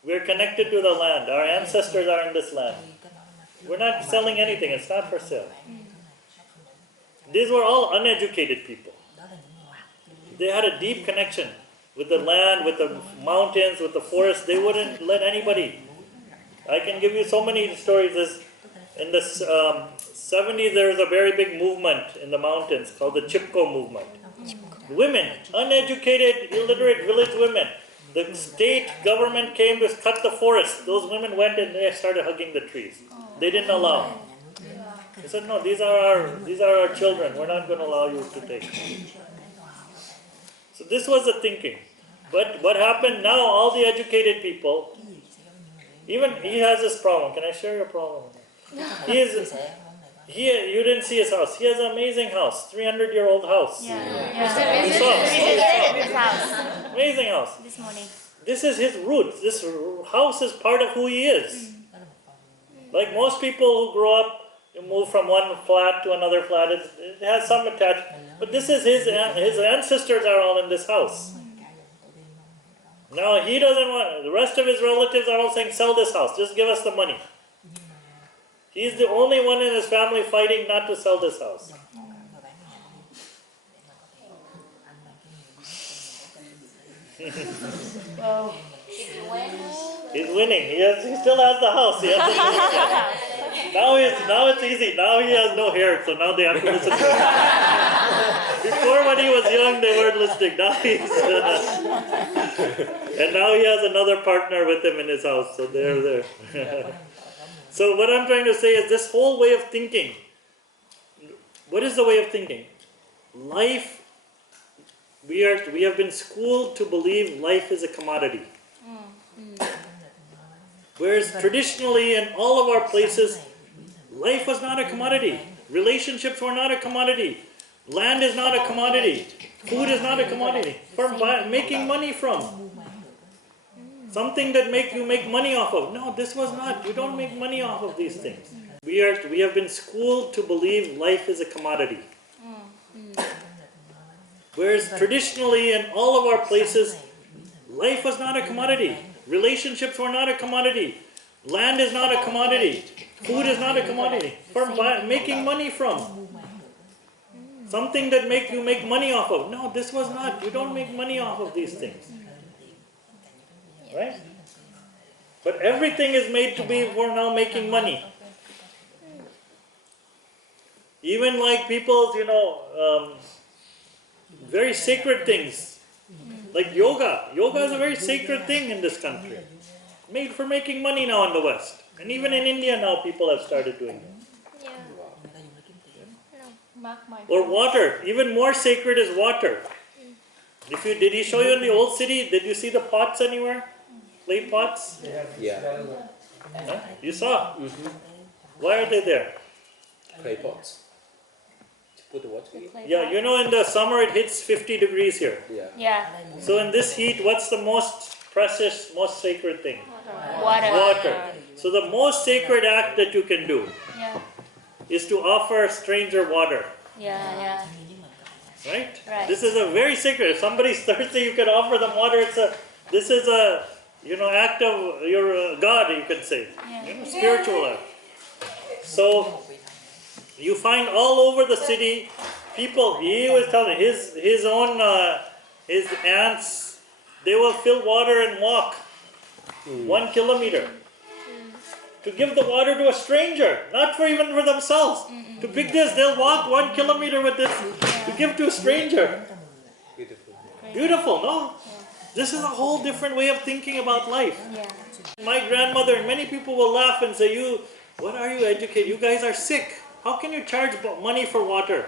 We're connected to the land. Our ancestors are in this land. We're not selling anything. It's not for sale. These were all uneducated people. They had a deep connection with the land, with the mountains, with the forest. They wouldn't let anybody. I can give you so many stories. In the 70s, there was a very big movement in the mountains called the Chipko movement. Women, uneducated, illiterate village women. The state government came to cut the forest. Those women went and they started hugging the trees. They didn't allow. They said, no, these are our children. We're not going to allow you to take. So this was the thinking. But what happened now, all the educated people, even he has this problem. Can I share your problem? He is. You didn't see his house. He has an amazing house, 300-year-old house. Yeah. You saw. This house Amazing house. this morning. This is his roots. This house is part of who he is. Like most people who grow up, you move from one flat to another flat. It has some attachment. But this is his ancestors are all in this house. Now he doesn't want, the rest of his relatives are all saying, sell this house, just give us the money. He's the only one in his family fighting not to sell this house. Well, He's winning. He still has the house. He has now it's easy. Now he has no hair, so now they have to listen to him. Before when he was young, they weren't listening. Now and now he has another partner with him in his house, so they're there. So what I'm trying to say is this whole way of thinking. What is the way of thinking? Life, we have been schooled to believe life is a commodity. Whereas traditionally in all of our places, life was not a commodity. Relationships were not a commodity. Land is not a commodity. Food is not a commodity. For making money from. Something that you make money off of. No, this was not. You don't make money off of these things. We have been schooled to believe life is a commodity. Whereas traditionally in all of our places, life was not a commodity. Relationships were not a commodity. Land is not a commodity. Food is not a commodity. For making money from. Something that you make money off of. No, this was not. You don't make money off of these things. Right? But everything is made to be for now making money. Even like people's, very sacred things. Like yoga. Yoga is a very sacred thing in this country. Made for making money now in the West. And even in India now people have started doing it. Or water. Even more sacred is water. Did he show you in the old city? Did you see the pots anywhere? Clay pots? Yeah. Huh? You saw? Why are they there? Clay pots. To put the water in? Yeah, in the summer it hits 50 degrees here. Yeah. So in this heat, what's the most precious, most sacred thing? Water. So the most sacred act that you can do is to offer a stranger water. Yeah. Right? Right. This is a very sacred. If somebody's thirsty, you can offer them water. This is a act of your God, you can say. Spiritual act. So you find all over the city people. He was telling his own his aunts, they will fill water and walk 1 kilometer to give the water to a stranger, not even for themselves. To pick this, they'll walk 1 kilometer with this to give to a stranger. Beautiful. Beautiful, no? This is a whole different way of thinking about life. My grandmother and many people will laugh and say, what are you educated? You guys are sick. How can you charge money for water?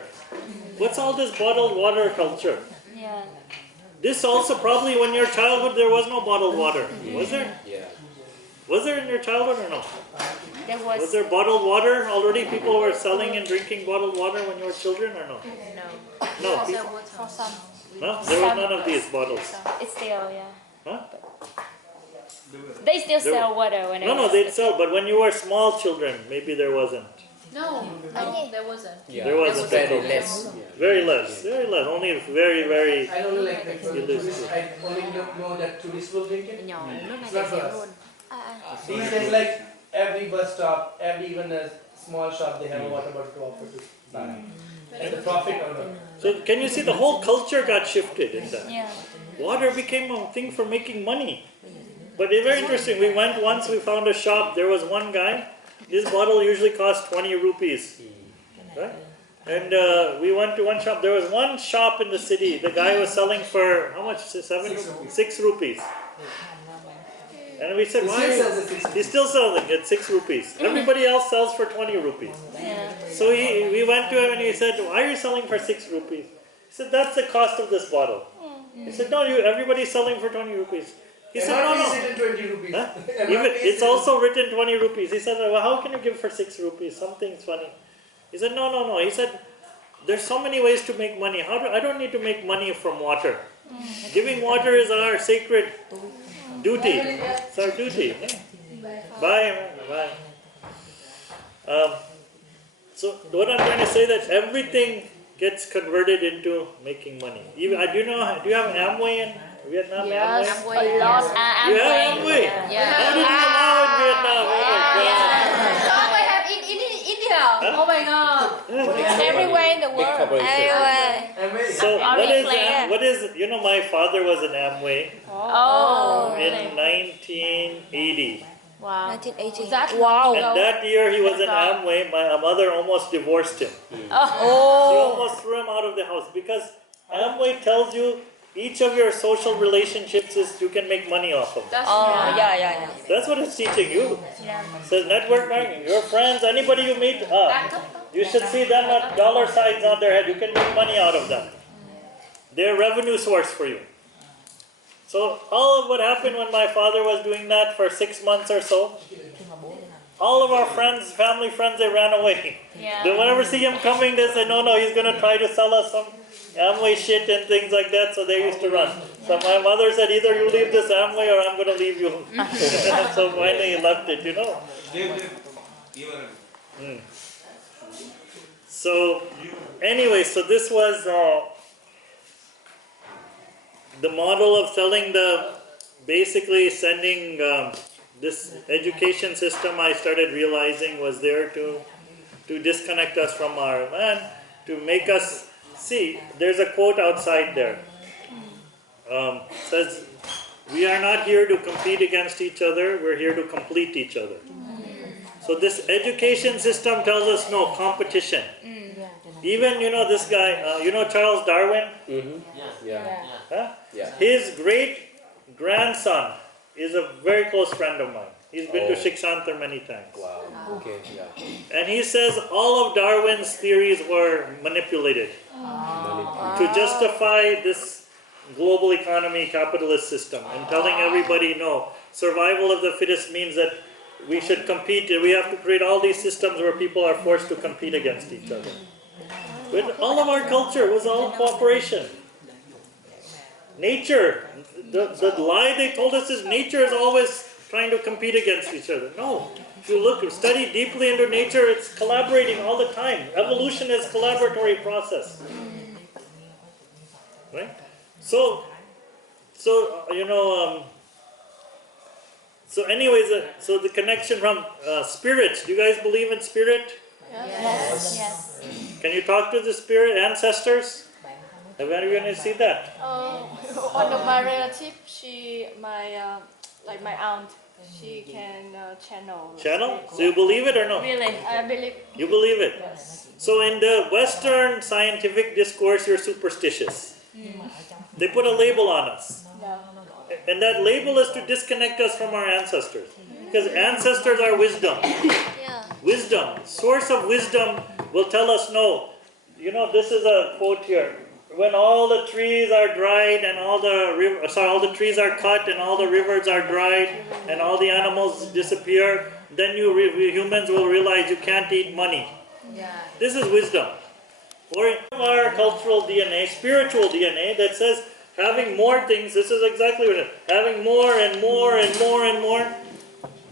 What's all this bottled water culture? This also probably when your childhood there was no bottled water. Was there? Yeah. Was there in your childhood or no? There Was there bottled water already? People were selling and drinking bottled water when you were children or no? No. for some. No? There was none of these bottles. It's still, Huh? They still sell water when No, they'd sell, but when you were small children, maybe there wasn't. No, there wasn't. Yeah. There wasn't. Very less. Yeah. Very less. Only very, very. I only I only know that tourists will drink it. It's not for us. These days, like every bus stop, even a small shop, they have a water bottle to offer to buy. And the profit on it. So can you see the whole culture got shifted in that? Yeah. Water became a thing for making money. But it's very interesting. We went once, we found a shop. There was one guy. This bottle usually costs 20 rupees. Right? And we went to one shop. There was one shop in the city. The guy was selling for how much? 6 rupees. And we said, why? He's still selling at 6 rupees. Everybody else sells for 20 rupees. So we went to him and he said, why are you selling for 6 rupees? He said, that's the cost of this bottle. He said, no, everybody's selling for 20 rupees. He said, no, MRP is no. written 20 rupees. Huh? MRP Even, is it's written- also written 20 rupees. He said, well, how can you give for 6 rupees? Something's funny. He said, no, no, no. He said, there's so many ways to make money. I don't need to make money from water. Giving water is our sacred duty. It's our duty. Bye. Bye. So what I'm trying to say that everything gets converted into making money. Even, do you have an Amway in Vietnam? Yes, Amway? a lot. You have Amway? How did you allow in Vietnam? Oh my God. Oh, I have in India. Oh my god. It's everywhere in the Big world. corporation. Amazing. So Oriflame. what is my father was an Amway Oh, in 1980. wow. 1980. That's Wow. And that year he was in Amway, my mother almost divorced him. She Oh. almost threw him out of the house because Amway tells you each of your social relationships is you can make money off of. That's Oh, yeah. That's what it's teaching you. It says network marketing. Your friends, anybody you meet, you should see them at dollar signs on their head. You can make money out of them. They're a revenue source for you. So all of what happened when my father was doing that for 6 months or so, all of our friends, family friends, they ran away. Yeah. They whenever see him coming, they say, no, he's going to try to sell us some Amway shit and things like that, so they used to run. So my mother said, either you leave this Amway or I'm going to leave you. So finally he left it, you know. So anyway, so this was the model of selling basically sending this education system I started realizing was there to disconnect us from our man, to make us see. There's a quote outside there. Says, we are not here to compete against each other, we're here to complete each other. So this education system tells us no, competition. Even, this guy, Charles Darwin? Yeah. Huh? Yeah. His great-grandson is a very close friend of mine. He's been to Shikshantar many times. Wow. Okay. Yeah. And he says all of Darwin's theories were manipulated to justify this global economy capitalist system and telling everybody, no, survival of the fittest means that we should compete. We have to create all these systems where people are forced to compete against each other. But all of our culture was all cooperation. Nature, the lie they told us is nature is always trying to compete against each other. No. If you study deeply into nature, it's collaborating all the time. Evolution is a collaboratory process. Right? So anyways, so the connection from spirit. Do you guys believe in spirit? Yes. Can you talk to the spirit ancestors? Have anyone seen that? one of my relatives, my aunt, she can channel. Channel? So you believe it or no? Really? I believe. You believe it? So in the Western scientific discourse, you're superstitious. They put a label on us. Yeah. And that label is to disconnect us from our ancestors. Because ancestors are wisdom. Wisdom, source of wisdom will tell us no. This is a quote here. When all the trees are dried and all the trees are cut and all the rivers are dried and all the animals disappear, then humans will realize you can't eat money. This is wisdom. Or in our cultural DNA, spiritual DNA, that says having more things, this is exactly what it is. Having more and more and more and more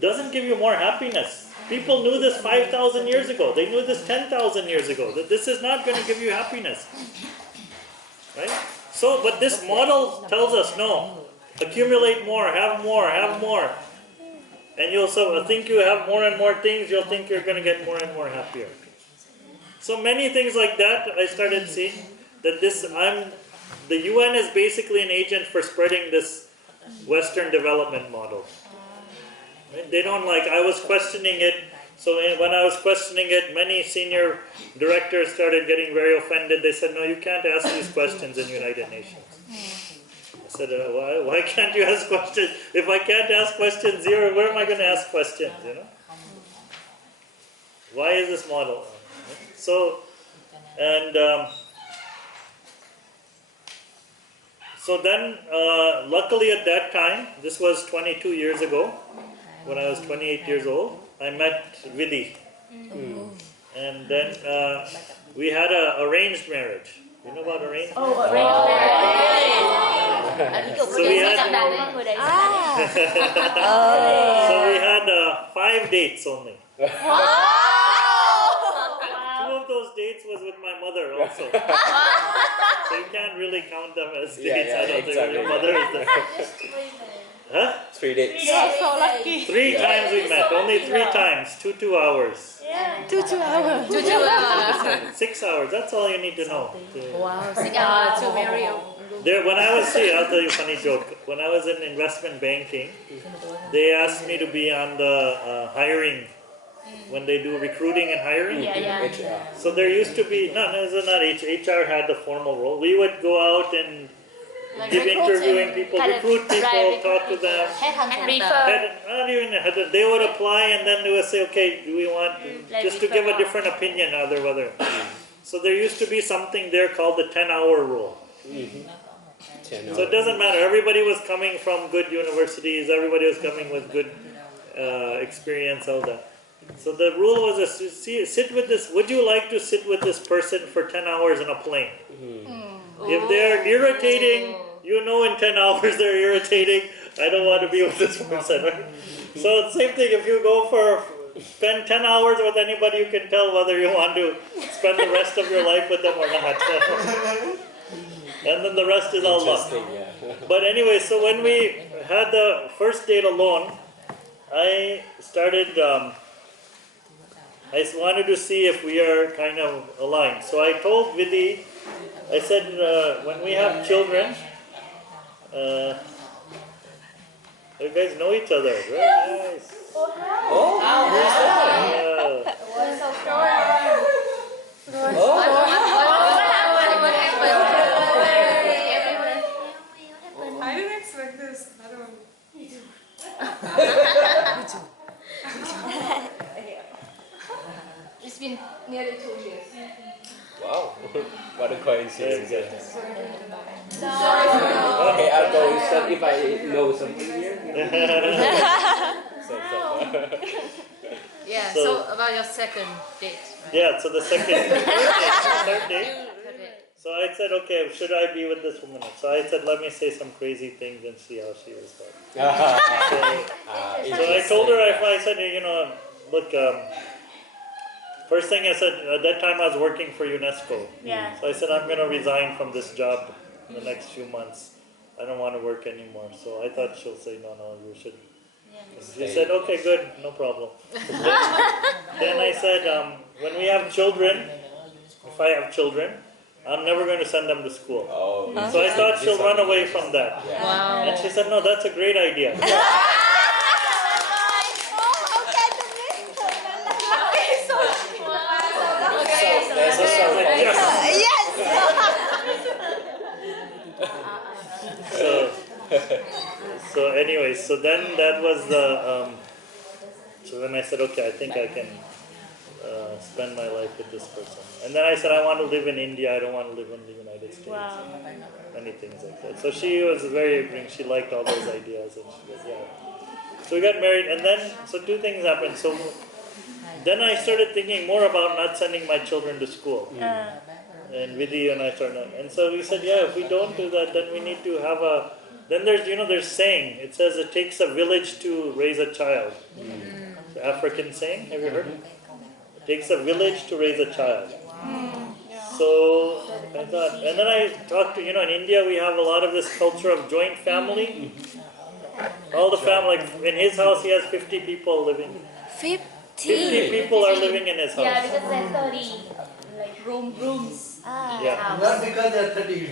doesn't give you more happiness. People knew this 5,000 years ago. They knew this 10,000 years ago. That this is not going to give you happiness. Right? So, but this model tells us, no, accumulate more, have more, have more. And you'll think you have more and more things, you'll think you're going to get more and more happier. So many things like that I started seeing, that the UN is basically an agent for spreading this Western development model. Right? They don't I was questioning it, so when I was questioning it, many senior directors started getting very offended. They said, no, you can't ask these questions in United Nations. I said, why can't you ask questions? If I can't ask questions here, where am I going to ask questions, Why is this model? So, and So then, luckily at that time, this was 22 years ago, when I was 28 years old, I met Vidhi. And then we had an arranged marriage. You know about arranged marriage? So we had, so we had 5 dates only. 2 of those dates was with my mother also. So you can't really count them as dates. I don't think your mother is there. Huh? 3 days. So lucky. 3 times we met, only 3 times, 2 hours. 2 hours. 6 hours, that's all you need to know. Wow, 6 hours to marry. There, when I was, I'll tell you a funny joke. When I was in investment banking, they asked me to be on the hiring, when they do recruiting and hiring. HR. So there used to be, no, it was not HR had the formal role. We would go out and give interviewing people, recruit people, talk to them. Not even they would apply and then they would say, okay, do we want just to give a different opinion of whether. So there used to be something there called the 10-hour rule. So it doesn't matter. Everybody was coming from good universities. Everybody was coming with good experience, all that. So the rule was sit with this. Would you like to sit with this person for 10 hours in a plane? If they're irritating, you know in 10 hours they're irritating. I don't want to be with this person, right? So same thing. If you go spend 10 hours with anybody, you can tell whether you want to spend the rest of your life with them or not. And then the rest is all luck. But anyway, so when we had the first date alone, I started, I wanted to see if we are kind of aligned. So I told Vidhi, I said, when we have children, you guys know each other, right? Nice. I didn't expect this. I don't. It's been nearly 2 years. Wow, what a coincidence. Yes. Okay, I'll go instead if I know something here. Yeah, So- so about your second date, right? Yeah, so the third date. So I said, okay, should I be with this woman? So I said, let me say some crazy things and see how she responds. So I told her, I said, you know, look, first thing I said, at that time I was working for UNESCO. Yeah. So I said, I'm going to resign from this job in the next few months. I don't want to work anymore. So I thought she'll say, no, you should. She said, okay, good, no problem. Then I said, when we have children, if I have children, I'm never going to send them to school. So I thought she'll run away from that. Wow. And she said, no, that's a great idea. So anyway, so then that was the, so then I said, okay, I think I can spend my life with this person. And then I said, I want to live in India, I don't want to live in the United States. Wow. Many things like that. So she was very agreeing, she liked all those ideas and she was, yeah. So we got married and then, so 2 things happened. So then I started thinking more about not sending my children to school. And Vidhi and I started, and so we said, yeah, if we don't do that, then we need to have then there's, there's saying, it says it takes a village to raise a child. The African saying, have you heard it? It takes a village to raise a child. So I thought, and then I talked to, in India we have a lot of this culture of joint family. All the family, like in his house he has 50 people living. 50 people are living in his house. Yeah, because there's 30 like rooms. Yeah. Not because they're 30.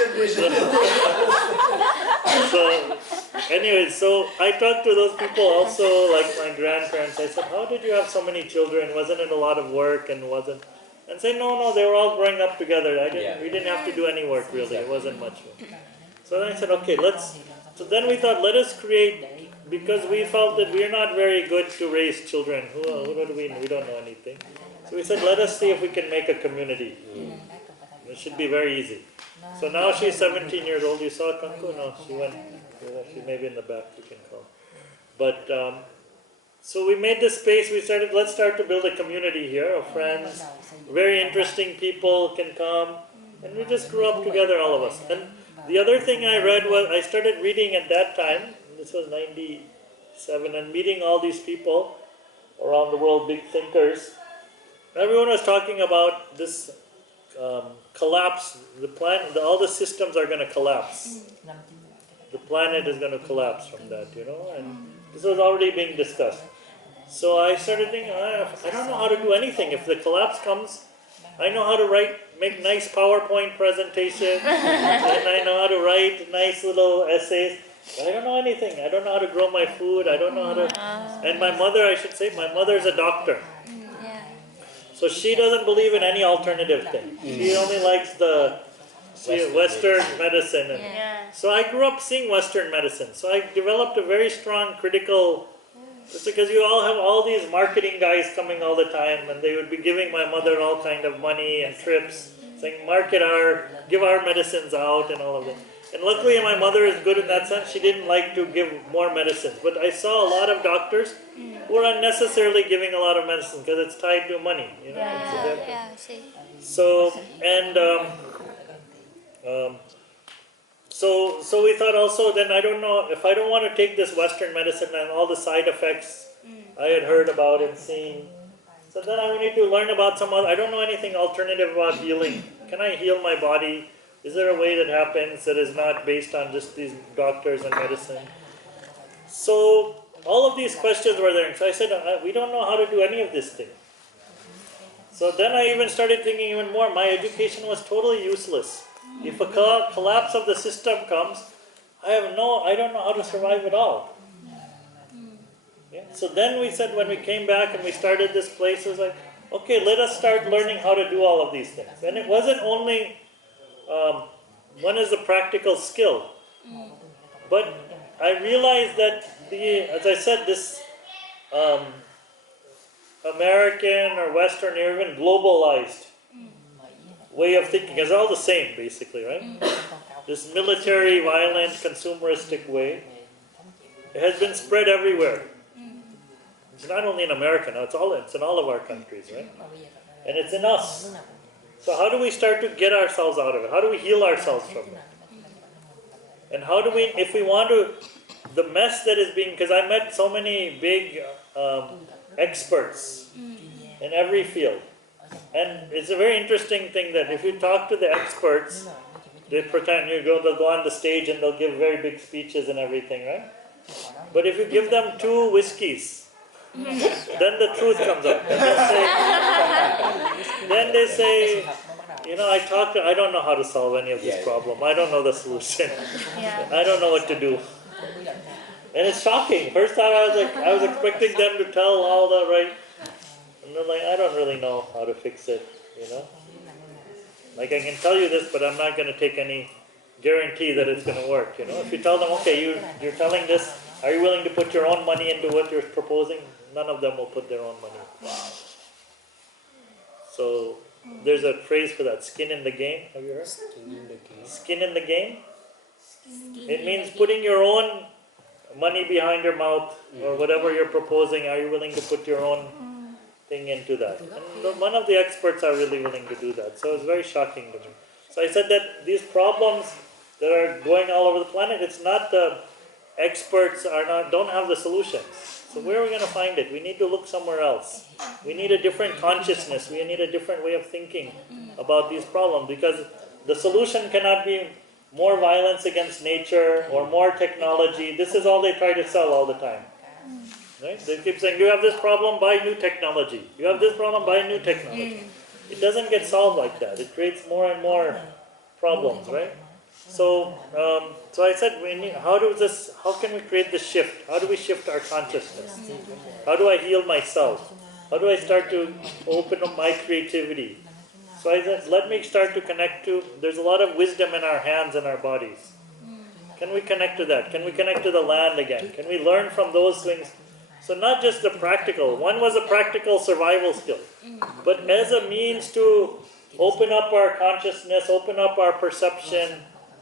Average it out. So anyway, so I talked to those people also, like my grandparents. I said, how did you have so many children? Wasn't it a lot of work and wasn't? And say, no, they were all growing up together. We didn't have to do any work really. It wasn't much work. So then I said, okay, so then we thought, let us create, because we felt that we are not very good to raise children. Who do we know? We don't know anything. So we said, let us see if we can make a community. It should be very easy. So now she's 17 years old. You saw Kanku? No, she went. She may be in the back. You can call. But so we made this space. We started. Let's start to build a community here of friends. Very interesting people can come, and we just grew up together, all of us. And the other thing I read was I started reading at that time. This was '97, and meeting all these people around the world, big thinkers. Everyone was talking about this collapse. The planet, all the systems are going to collapse. The planet is going to collapse from that, and this was already being discussed. So I started thinking, I don't know how to do anything. If the collapse comes, I know how to make nice PowerPoint presentations, and I know how to write nice little essays. But I don't know anything. I don't know how to grow my food. I don't know how to. And my mother, I should say, my mother is a doctor. So she doesn't believe in any alternative thing. She only likes the Western medicine. So I grew up seeing Western medicine. So I developed a very strong critical. It's because you all have all these marketing guys coming all the time, and they would be giving my mother all kind of money and trips, saying give our medicines out and all of that. And luckily my mother is good in that sense. She didn't like to give more medicines. But I saw a lot of doctors who are unnecessarily giving a lot of medicine because it's tied to money. I see. So, and so we thought also, then I don't know, if I don't want to take this Western medicine and all the side effects I had heard about and seen, so then I need to learn about some other, I don't know anything alternative about healing. Can I heal my body? Is there a way that happens that is not based on just these doctors and medicine? So all of these questions were there. So I said, we don't know how to do any of this thing. So then I even started thinking even more. My education was totally useless. If a collapse of the system comes, I don't know how to survive at all. Yeah. So then we said, when we came back and we started this place, it was like, okay, let us start learning how to do all of these things. And it wasn't only one is a practical skill, but I realized that as I said, this American or Western or even globalized way of thinking is all the same, basically, right? This military, violent, consumeristic way, it has been spread everywhere. It's not only in America now; it's in all of our countries, right? And it's in us. So how do we start to get ourselves out of it? How do we heal ourselves from it? And how do we, if we want to, the mess that is being, because I met so many big experts in every field. And it's a very interesting thing that if you talk to the experts, they pretend they'll go on the stage and they'll give very big speeches and everything, right? But if you give them 2 whiskeys, then the truth comes up. Then they say, I don't know how to solve any of this problem. I don't know the solution. I don't know what to do. And it's shocking. First time I was expecting them to tell all the right, and they're like, I don't really know how to fix it, Like I can tell you this, but I'm not going to take any guarantee that it's going to work, If you tell them, okay, you're telling this, are you willing to put your own money into what you're proposing? None of them will put their own money. So there's a phrase for that, skin in the game. Have you heard? Skin in the game? It means putting your own money behind your mouth or whatever you're proposing. Are you willing to put your own thing into that? And none of the experts are really willing to do that. So it's very shocking to me. So I said that these problems that are going all over the planet, it's not the experts don't have the solutions. So where are we going to find it? We need to look somewhere else. We need a different consciousness. We need a different way of thinking about these problems, because the solution cannot be more violence against nature or more technology. This is all they try to sell all the time. Right? They keep saying, you have this problem, buy new technology. You have this problem, buy new technology. It doesn't get solved like that. It creates more and more problems, right? So, so I said, how can we create this shift? How do we shift our consciousness? How do I heal myself? How do I start to open up my creativity? So I said, let me start to connect to, there's a lot of wisdom in our hands and our bodies. Can we connect to that? Can we connect to the land again? Can we learn from those things So not just the practical. One was a practical survival skill, but as a means to open up our consciousness, open up our perception,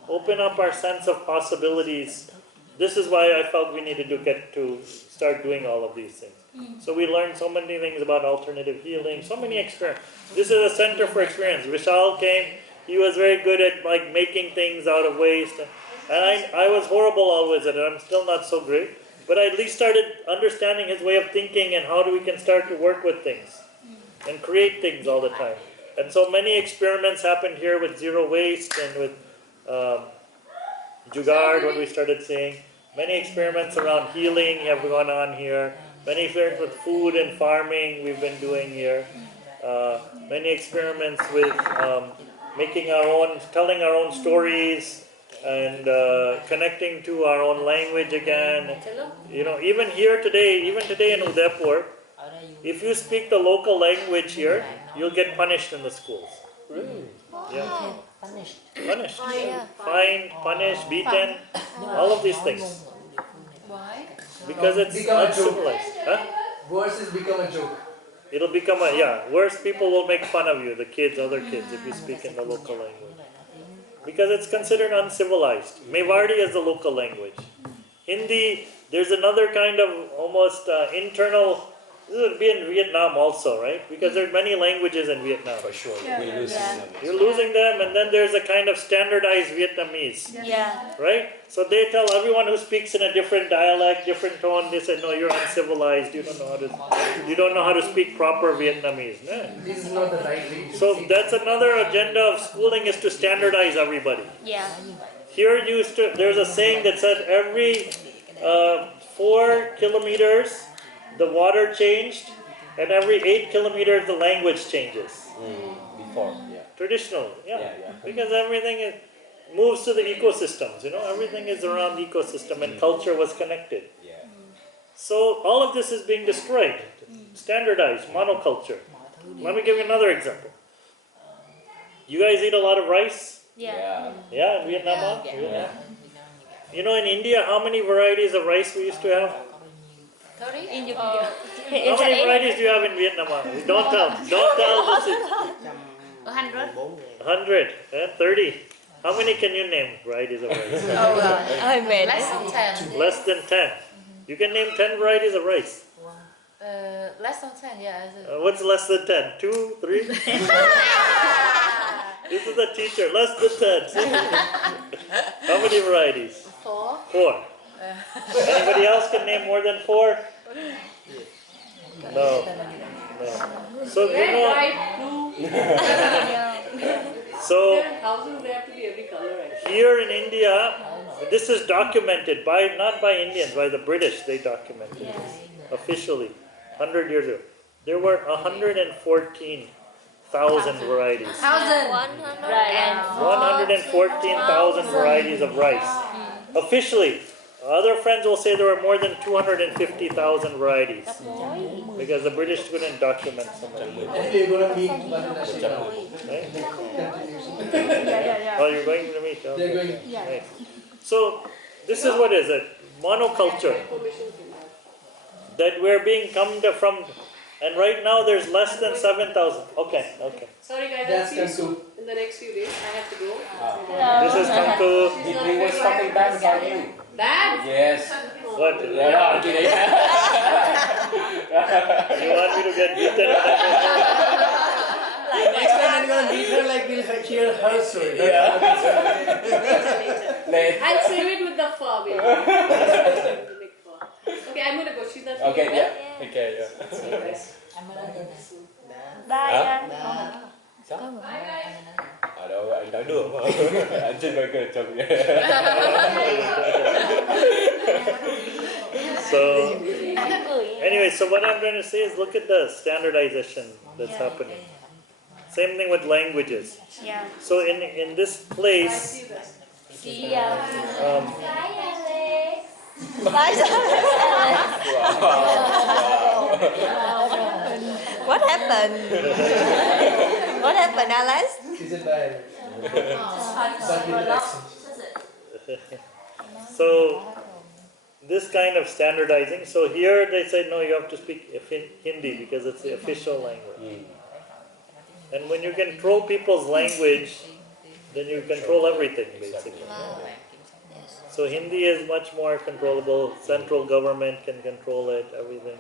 open up our sense of possibilities. This is why I felt we needed to get to start doing all of these things. So we learned so many things about alternative healing, so many experiences. This is a center for experience. Vishal came, he was very good at like making things out of waste. And I was horrible always at it. I'm still not so great. But I at least started understanding his way of thinking and how we can start to work with things and create things all the time. And so many experiments happened here with zero waste and with Jugaad, what we started seeing. Many experiments around healing have gone on here. Many experiments with food and farming we've been doing here. Many experiments with making our own, telling our own stories and connecting to our own language again. You know, even here today, even today in Udaipur, if you speak the local language here, you'll get punished in the schools. Really? Yeah. Punished. Punished. Oh, yeah. Fined, punished, beaten, all of these things. Why? Because it's Become a joke. uncivilized. Huh? Worse is become a joke. It'll become a, yeah, worse people will make fun of you, the kids, other kids, if you speak in the local language. Because it's considered uncivilized. Mewardi is the local language. Hindi, there's another kind of almost internal, this would be in Vietnam also, right? Because there are many languages in Vietnam. For sure. Yeah. We lose them. You're losing them, and then there's a kind of standardized Vietnamese, Yeah. right? So they tell everyone who speaks in a different dialect, different tone, they say, no, you're uncivilized, you don't know how to speak proper Vietnamese. No. This is not the right way. So that's another agenda of schooling, is to standardize everybody. Yeah. Here there's a saying that said every 4 kilometers the water changed, and every 8 kilometers the language changes. Before, yeah. Traditional, yeah. Yeah. Because everything moves to the ecosystems, you know, everything is around the ecosystem, and culture was connected. Yeah. So all of this is being destroyed, standardized, monoculture. Let me give you another example. You guys eat a lot of rice? Yeah. Yeah, in Vietnam? huh? Yeah. Vietnam. You know, in India, how many varieties of rice we used to have? Sorry? In your video. How many varieties do you have in Vietnam? Don't tell. Don't tell. This is 100. 100, 30. How many can you name varieties of rice? Oh, I made Less than 10. Less than 10. You can name 10 varieties of rice. Less than 10, yeah. What's less than 10? 2, 3? This is the teacher. Less than 10. See? How many varieties? 4. 4. Anybody else can name more than 4? No. So you know. So here in India, this is documented by not by Indians, by the British. They documented this officially 100 years ago. There were 114,000 varieties. 114,000 varieties of rice. Officially. Other friends will say there were more than 250,000 varieties. Because the British couldn't document so many. Anyway, you're going to meet Bandanashi now. Right? Yeah. Oh, you're going to meet? They're going. Nice. So, this is what is it? Monoculture. That we're being come from, and right now there's less than 7,000. Okay. Sorry guys, I'll That's see you soon. Kanku. In the next few days, I have to go. This is come to, He was talking bad about you. Dad? Yes. what? Yeah, You want me to get beaten? Next time I'm going to meet her, like we'll hear her story. Yeah. Late. I'll save it with the fur, baby. Okay, I'm gonna go. She's not Okay, feeling yeah. well. Take care, yeah. See you guys. Bye. Sao? Ở đâu anh nói được mà. Anh trên coi cười chồng vậy. So, anyway, so what I'm trying to say is look at the standardization that's happening. Same thing with languages. Yeah. So in this place, What happened? What happened, Alice? Is it bad? But with an accent. so this kind of standardizing. So here they said, no, you have to speak Hindi because it's the official language. And when you control people's language, then you control everything, basically. So Hindi is much more controllable. Central government can control it, everything.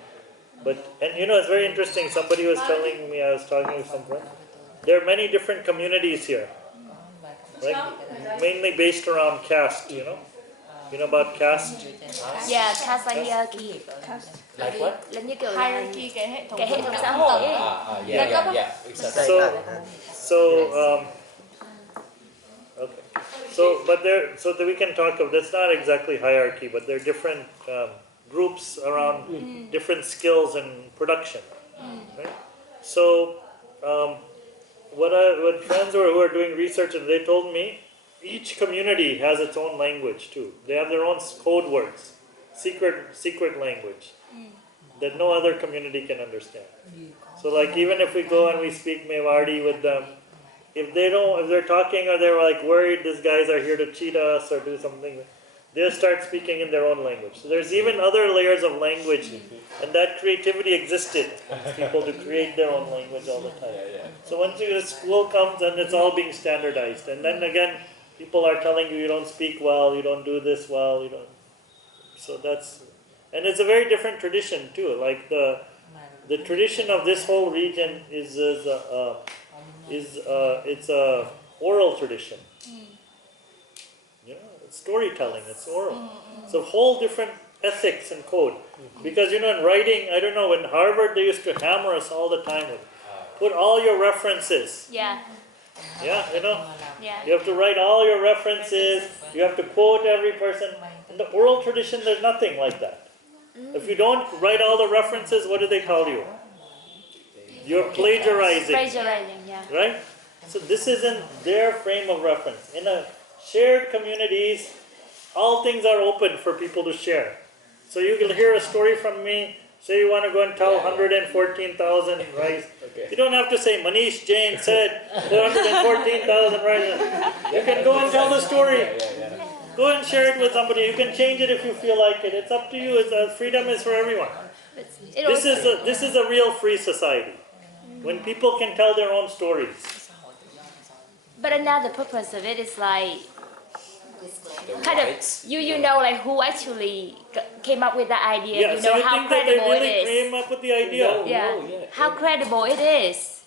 And it's very interesting. Somebody was telling me, I was talking with some friend, there are many different communities here, right? Mainly based around caste, you know? You know about caste? Yeah, caste hierarchy. Like what? Là như kiểu Hierarchy, cái hệ thống xã hội ấy. Yeah, exactly. Okay. So that we can talk of, that's not exactly hierarchy, but there are different groups around different skills and production. Right? So, what friends who are doing research, and they told me, each community has its own language too. They have their own code words, secret language that no other community can understand. So, like even if we go and we speak Mewari with them, if they're talking or they're like worried these guys are here to cheat us or do something, they'll start speaking in their own language. So there's even other layers of language, and that creativity existed. People to create their own language all the time. So once the school comes and it's all being standardized, and then again, people are telling you don't speak well, you don't do this well, you don't. So and it's a very different tradition too. Like the tradition of this whole region is it's a oral tradition. It's storytelling, it's oral. So whole different ethics and code. Because in writing, I don't know, in Harvard they used to hammer us all the time with, put all your references. Yeah. Yeah, Yeah. you have to write all your references, you have to quote every person. In the oral tradition, there's nothing like that. If you don't write all the references, what do they call you? You're plagiarizing. Plagiarizing, yeah. Right? So this isn't their frame of reference. In a shared communities, all things are open for people to share. So you can hear a story from me, say you want to go and tell 114,000 rice. You don't have to say Manish Jain said 114,000 rice. You can go and tell the story. Go and share it with somebody. You can change it if you feel like it. It's up to you. Freedom is for everyone. This is a real free society. When people can tell their own stories. But another purpose of it is like kind of you know like who actually came up with the idea. Yeah, you so know you how think that they credible really it is. came up with the idea? Yeah. How credible it is.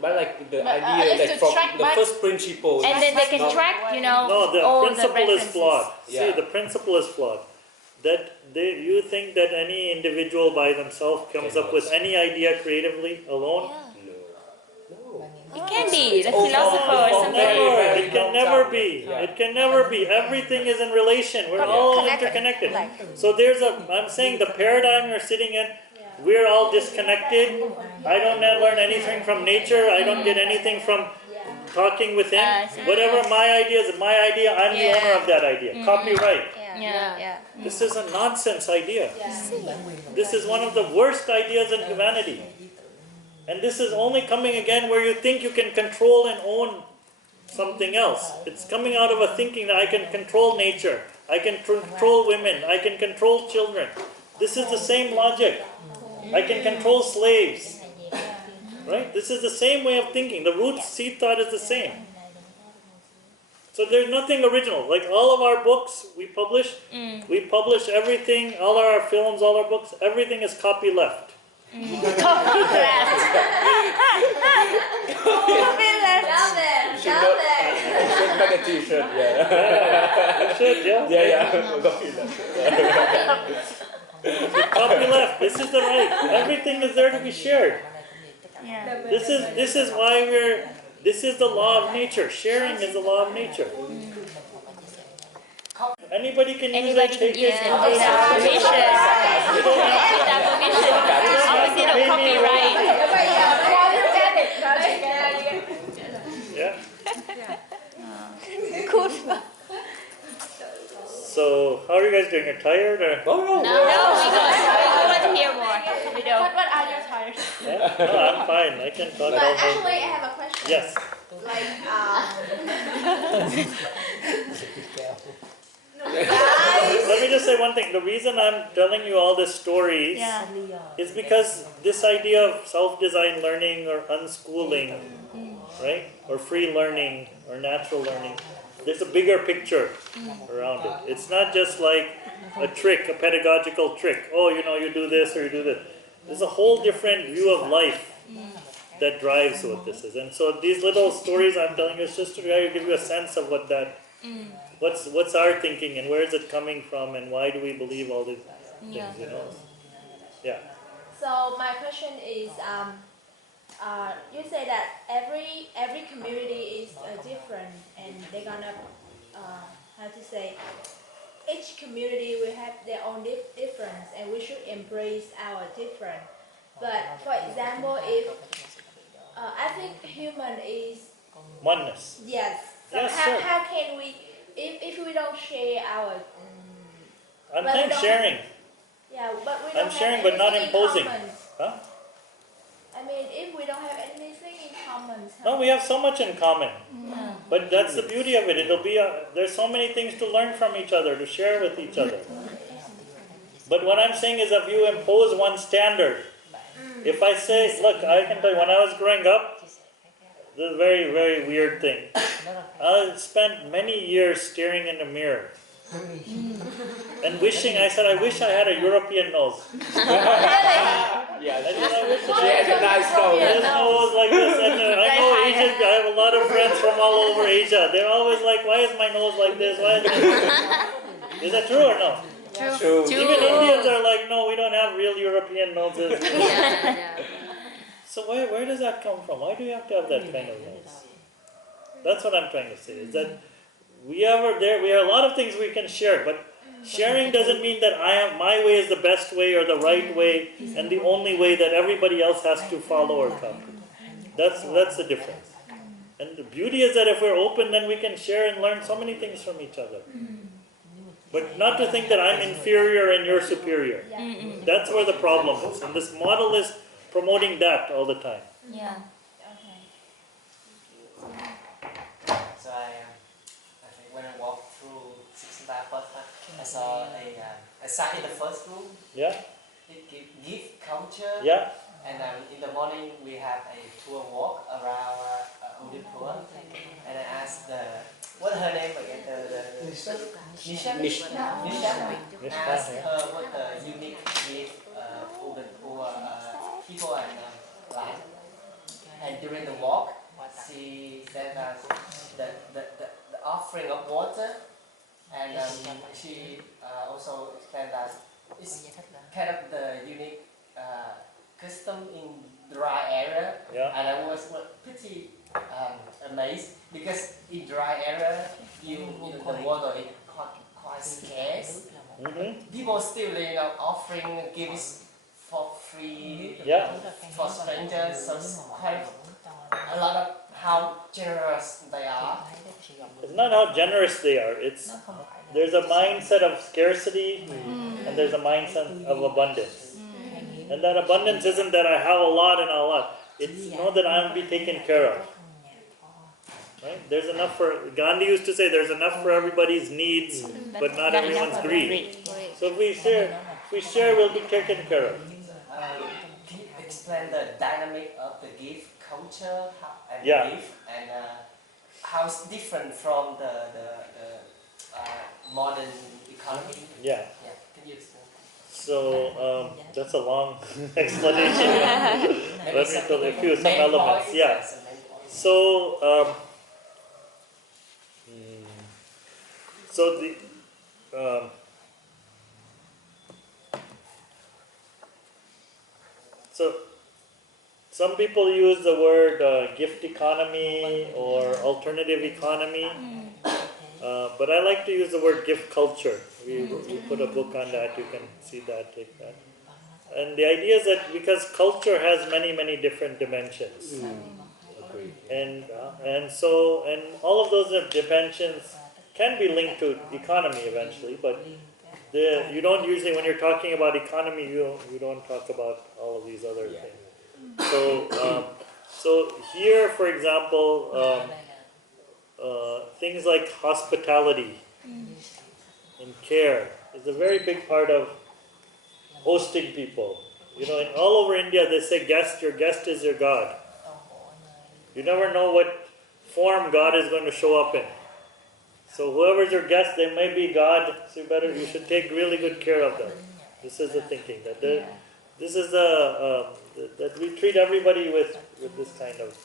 But like the idea, like from the first principle. And then they can track, No, the all principle the is references. flawed. Yeah. See, the principle is flawed. That you think that any individual by themselves comes up with any idea creatively alone? It can be the Oh, philosopher or something. never. It can never be. It can never be. Everything is in relation. We're all interconnected. So I'm saying the paradigm you're sitting in, we're all disconnected. I don't learn anything from nature. I don't get anything from talking with him. Whatever my idea is my idea, I'm the owner of that idea. Copyright. Yeah. This is a nonsense idea. This is one of the worst ideas in humanity. And this is only coming again where you think you can control and own something else. It's coming out of a thinking that I can control nature, I can control women, I can control children. This is the same logic. I can control slaves. Right? This is the same way of thinking. The root seed thought is the same. So there's nothing original. Like all of our books we publish everything, all our films, all our books, everything is copy left. Like a t-shirt, You should, Copy left. This is the right. Everything is there to be shared. Yeah. This is why this is the law of nature. Sharing is the law of nature. Anybody can use it. Take it. Opposite of copyright. Yeah. So, how are you guys doing? You're tired or? No, we want to hear more. We don't. What are your tired? Yeah? No, I'm fine. I can talk But all actually, day. I have a question. Yes. Like, Let me me just say one thing. The reason I'm telling you all these stories is because this idea of self-designed learning or unschooling, right? Or free learning or natural learning, there's a bigger picture around it. It's not just like a trick, a pedagogical trick. Oh, you know, you do this or you do this. There's a whole different view of life that drives what this is. And so these little stories I'm telling you is just to try to give you a sense of what that, what's our thinking and where is it coming from and why do we believe all these things, you know? Yeah. So my question is, you say that every community is different, and they're gonna how to say, each community will have their own difference, and we should embrace our difference. But for example, if I think human is Oneness. yes. So Yes, how, sure. how can we, if we don't share our I'm But we saying don't- sharing. yeah, but we I'm don't sharing have but not anything in imposing. common. Huh? I mean, if we don't have anything in common, No, we have so much in common. But that's the beauty of it. It'll be there's so many things to learn from each other, to share with each other. But what I'm saying is, if you impose one standard, if I say, look, I can tell you, when I was growing up, this is a very, very weird thing. I spent many years staring in the mirror and wishing, I said, I wish I had a European nose. Yeah, I said, I wish she I has had a nice nose. this nose like this. And I know Asian, I have a lot of friends from all over Asia. They're always like, why is my nose like this? Why is my... Is that true or no? True. Even Indians are like, no, we don't have real European noses. So where does that come from? Why do you have to have that kind of nose? That's what I'm trying to say, is that we have a lot of things we can share, but sharing doesn't mean that my way is the best way or the right way and the only way that everybody else has to follow or come to. That's the difference. And the beauty is that if we're open, then we can share and learn so many things from each other. But not to think that I'm inferior and you're superior. That's where the problem is. And this model is promoting that all the time. yeah. So I think when I walked through Shikshantar first time, I saw a sign in the first room. Yeah? It give culture. Yeah? And in the morning we have a tour walk around Udaipur. And I asked what's her name again? Nisha. Asked her what the unique gift Udaipur people and life. And during the walk, she said that the offering of water, and she also explained that it's kind of the unique custom in dry area, and I was pretty amazed because in dry area, the water is quite scarce. People still offering gifts for free for strangers, so it's quite a lot of how generous they are. It's not how generous they are. There's a mindset of scarcity and there's a mindset of abundance. And that abundance isn't that I have a lot and a lot. It's know that I'm be taken care of. Right? There's enough for, Gandhi used to say, there's enough for everybody's needs, but not everyone's greed. So if we share, we'll be taken care of. Can you explain the dynamic of the gift culture and gift, and how it's different from the modern economy? Yeah. Can you explain? So that's a long explanation. Let me tell you some elements. Yeah. So so some people use the word gift economy or alternative economy, but I like to use the word gift culture. We put a book on that, you can see that, take that. And the idea is that because culture has many, many different dimensions. And all of those dimensions can be linked to economy eventually, but you don't usually, when you're talking about economy, you don't talk about all of these other things. So here, for example, things like hospitality and care is a very big part of hosting people. You know, in all over India they say your guest is your God. You never know what form God is going to show up in. So whoever's your guest, they may be God, so you should take really good care of them. This is the thinking, that this is that we treat everybody with this kind of.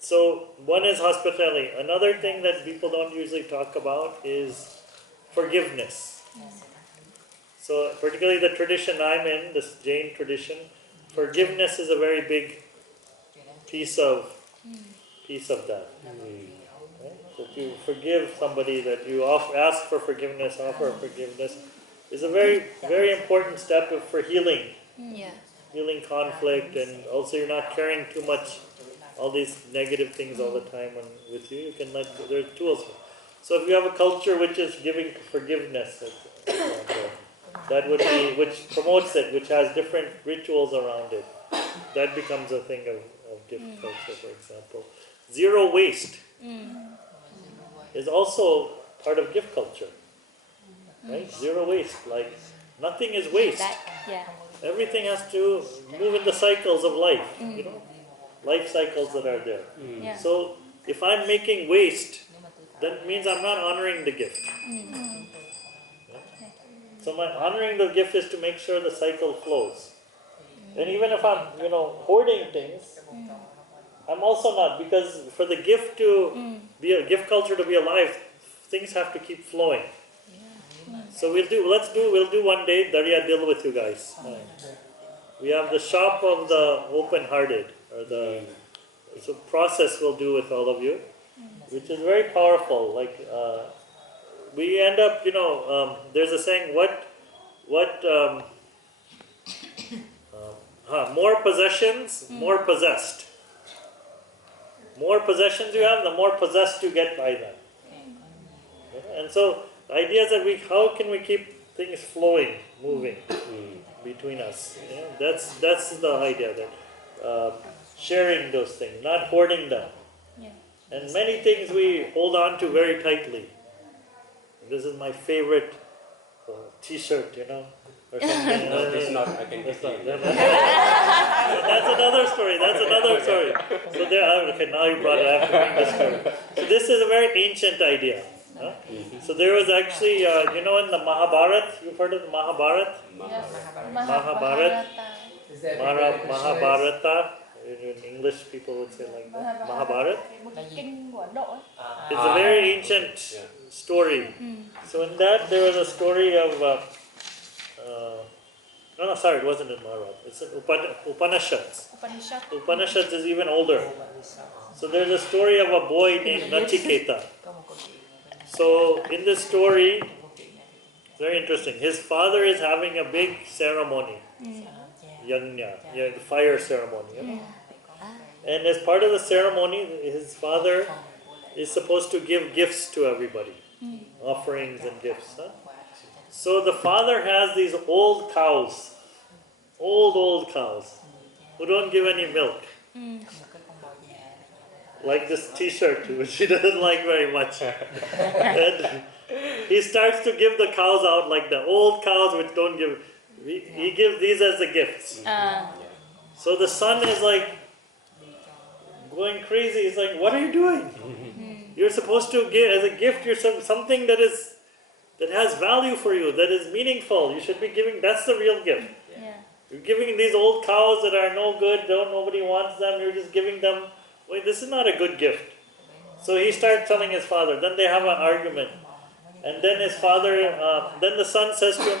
So one is hospitality. Another thing that people don't usually talk about is forgiveness. So particularly the tradition I'm in, this Jain tradition, forgiveness is a very big piece of that. Right? So if you forgive somebody, that you ask for forgiveness, offer forgiveness, is a very, very important step for healing. Healing conflict, and also you're not carrying too much, all these negative things all the time with you. You can there are tools. So if you have a culture which is giving forgiveness, that would be, which promotes it, which has different rituals around it, that becomes a thing of gift culture, for example. Zero waste is also part of gift culture. Right? Zero waste, like nothing is waste. Everything has to move in the cycles of life, you know, life cycles that are there. So if I'm making waste, that means I'm not honoring the gift. So my honoring the gift is to make sure the cycle flows. And even if I'm, hoarding things, I'm also not, because for the gift to be a gift culture to be alive, things have to keep flowing. So we'll do one day Darya Dil with you guys. We have the shop of the open-hearted, or so process we'll do with all of you, which is very powerful. Like we end up, there's a saying, more possessions, more possessed. More possessions you have, the more possessed you get by them. And so the idea is that how can we keep things flowing, moving between us? That's the idea, that sharing those things, not hoarding them. And many things we hold on to very tightly. This is my favorite T-shirt, or something. No, this is not. I can That's another story. So now you brought it. I have to bring this story. So this is a very ancient idea. So there was actually, in the Mahabharata, you've heard of the Mahabharata? Mahabharata. In English, people would say like that. Mahabharata. It's a very ancient story. So in that, there was a story of. It wasn't in Mahabharata. It's in Upanishads. Upanishads is even older. So there's a story of a boy named Nachiketa. So in this story, very interesting. His father is having a big ceremony, yajna, the fire ceremony. And as part of the ceremony, his father is supposed to give gifts to everybody, offerings and gifts. So the father has these old cows, old cows, who don't give any milk. Like this T-shirt, which he doesn't like very much. And he starts to give the cows out, like the old cows which don't give. He gives these as the gifts. So the son is like going crazy. He's like, "What are you doing? You're supposed to give as a gift. You're something that has value for you, that is meaningful. You should be giving. That's the real gift. You're giving these old cows that are no good. Nobody wants them. You're just giving them. Wait, this is not a good gift." So he starts telling his father. Then they have an argument, and then his father, then the son says to him,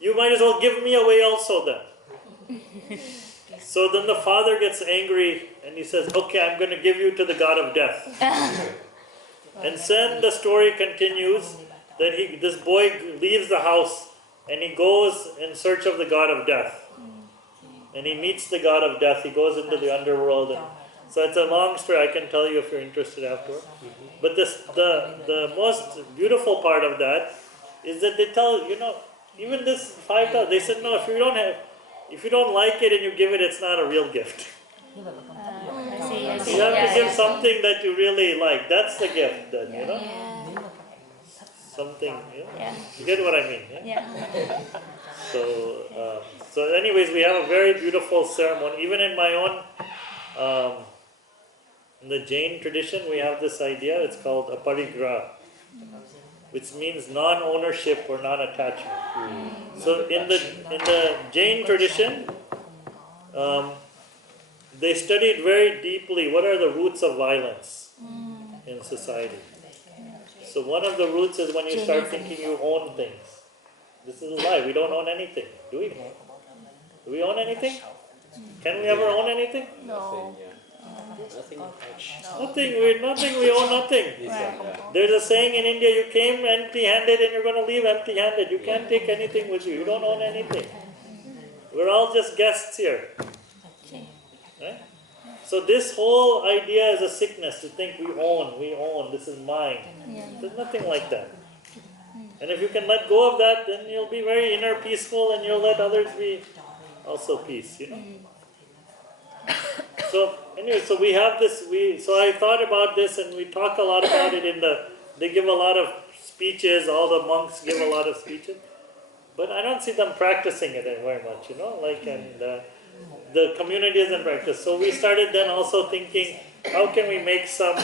"You might as well give me away also then." So then the father gets angry and he says, "Okay, I'm going to give you to the god of death." And then the story continues that this boy leaves the house and he goes in search of the god of death. And he meets the god of death. He goes into the underworld. So it's a long story. I can tell you if you're interested afterward. But the most beautiful part of that is that they tell, even this 5,000, they said, no, if you don't like it and you give it, it's not a real gift. You have to give something that you really like. That's the gift then, something. Yeah. You get what I mean? Yeah. So anyways, we have a very beautiful ceremony. Even in my own, in the Jain tradition, we have this idea. It's called aparigraha, which means non-ownership or non-attachment. So in the Jain tradition, they studied very deeply what are the roots of violence in society. So one of the roots is when you start thinking you own things. This is a lie. We don't own anything, do we? Do we own anything? Can we ever own anything? No. Nothing. We own nothing. There's a saying in India: you came empty-handed and you're going to leave empty-handed. You can't take anything with you. You don't own anything. We're all just guests here. Right? So this whole idea is a sickness to think we own, this is mine. There's nothing like that. And if you can let go of that, then you'll be very inner peaceful and you'll let others be also peace, So anyway, so we have this, so I thought about this and we talk a lot about it they give a lot of speeches, all the monks give a lot of speeches. But I don't see them practicing it very much, and the community isn't practiced. So we started then also thinking, how can we make some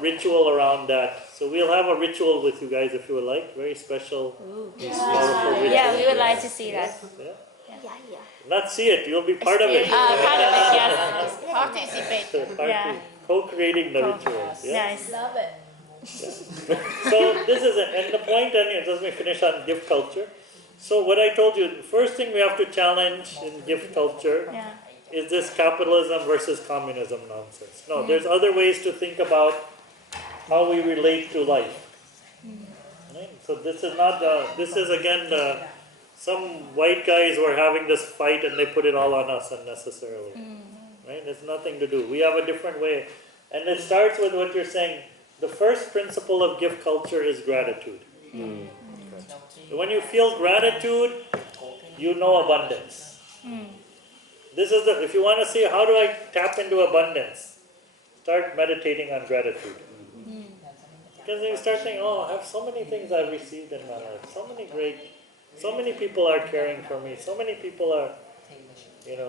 ritual around that? So we'll have a ritual with you guys if you would like, very special, powerful ritual. Yeah, we would like to see that. Not see it, you'll be part of it. Part of it, yes. Participate. Co-creating the ritual. Nice. Love it. So this is it. And the point, and let me finish on gift culture. So what I told you, the first thing we have to challenge in gift culture is this capitalism versus communism nonsense. No, there's other ways to think about how we relate to life. Right? So this is not, this is again, some white guys were having this fight and they put it all on us unnecessarily. Right? It's nothing to do. We have a different way. And it starts with what you're saying. The first principle of gift culture is gratitude. When you feel gratitude, you know abundance. This is if you want to see how do I tap into abundance, start meditating on gratitude. Because you start saying, oh, I have so many things I've received in my life, so many people are caring for me, so many people are,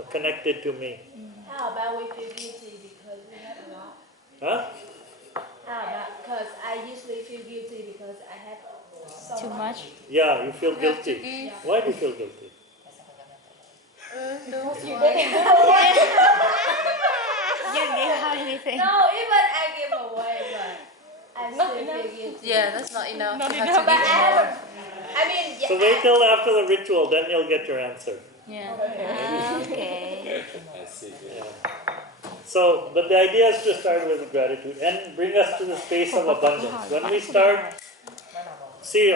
connected to me. How about we feel guilty because we have a lot? Huh? How about, because I usually feel guilty because I have so Too much? Yeah, you feel guilty. Yeah. Why do you feel guilty? You didn't give away. You didn't give her anything. No, even I give away, but I still feel guilty. Yeah, that's not enough. Not You have enough. to But give I more. haven't. I mean, So wait till after the ritual, then you'll get your answer. Yeah. Okay. I see. So, but the idea is to start with gratitude and bring us to the space of abundance. When we start, see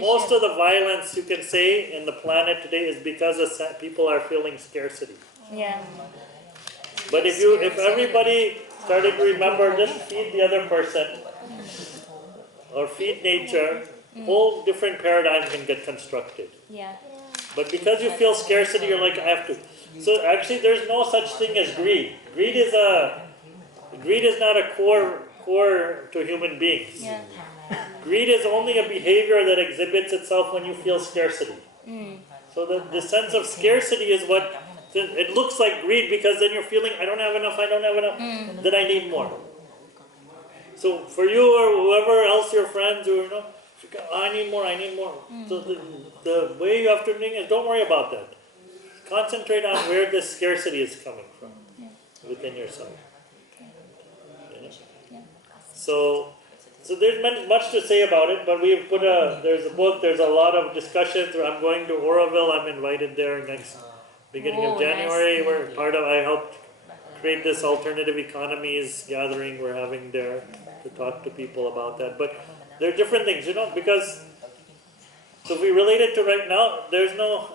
most of the violence you can say in the planet today is because people are feeling scarcity. Yeah. But if everybody started to remember, just feed the other person or feed nature, whole different paradigm can get constructed. Yeah. But because you feel scarcity, you're like, I have to. So actually, there's no such thing as greed. Greed is not a core to human beings. Yeah. Greed is only a behavior that exhibits itself when you feel scarcity. So the sense of scarcity is what it looks like greed, because then you're feeling I don't have enough, then I need more. So for you or whoever else, your friends, I need more. So the way you have to think is don't worry about that. Concentrate on where this scarcity is coming from within yourself. So there's much to say about it, but we've there's a book, there's a lot of discussions. I'm going to Oroville, I'm invited there beginning of January. Nice. I helped create this alternative economies gathering we're having there to talk to people about that. But there are different things, because, so if we relate it to right now, there's no,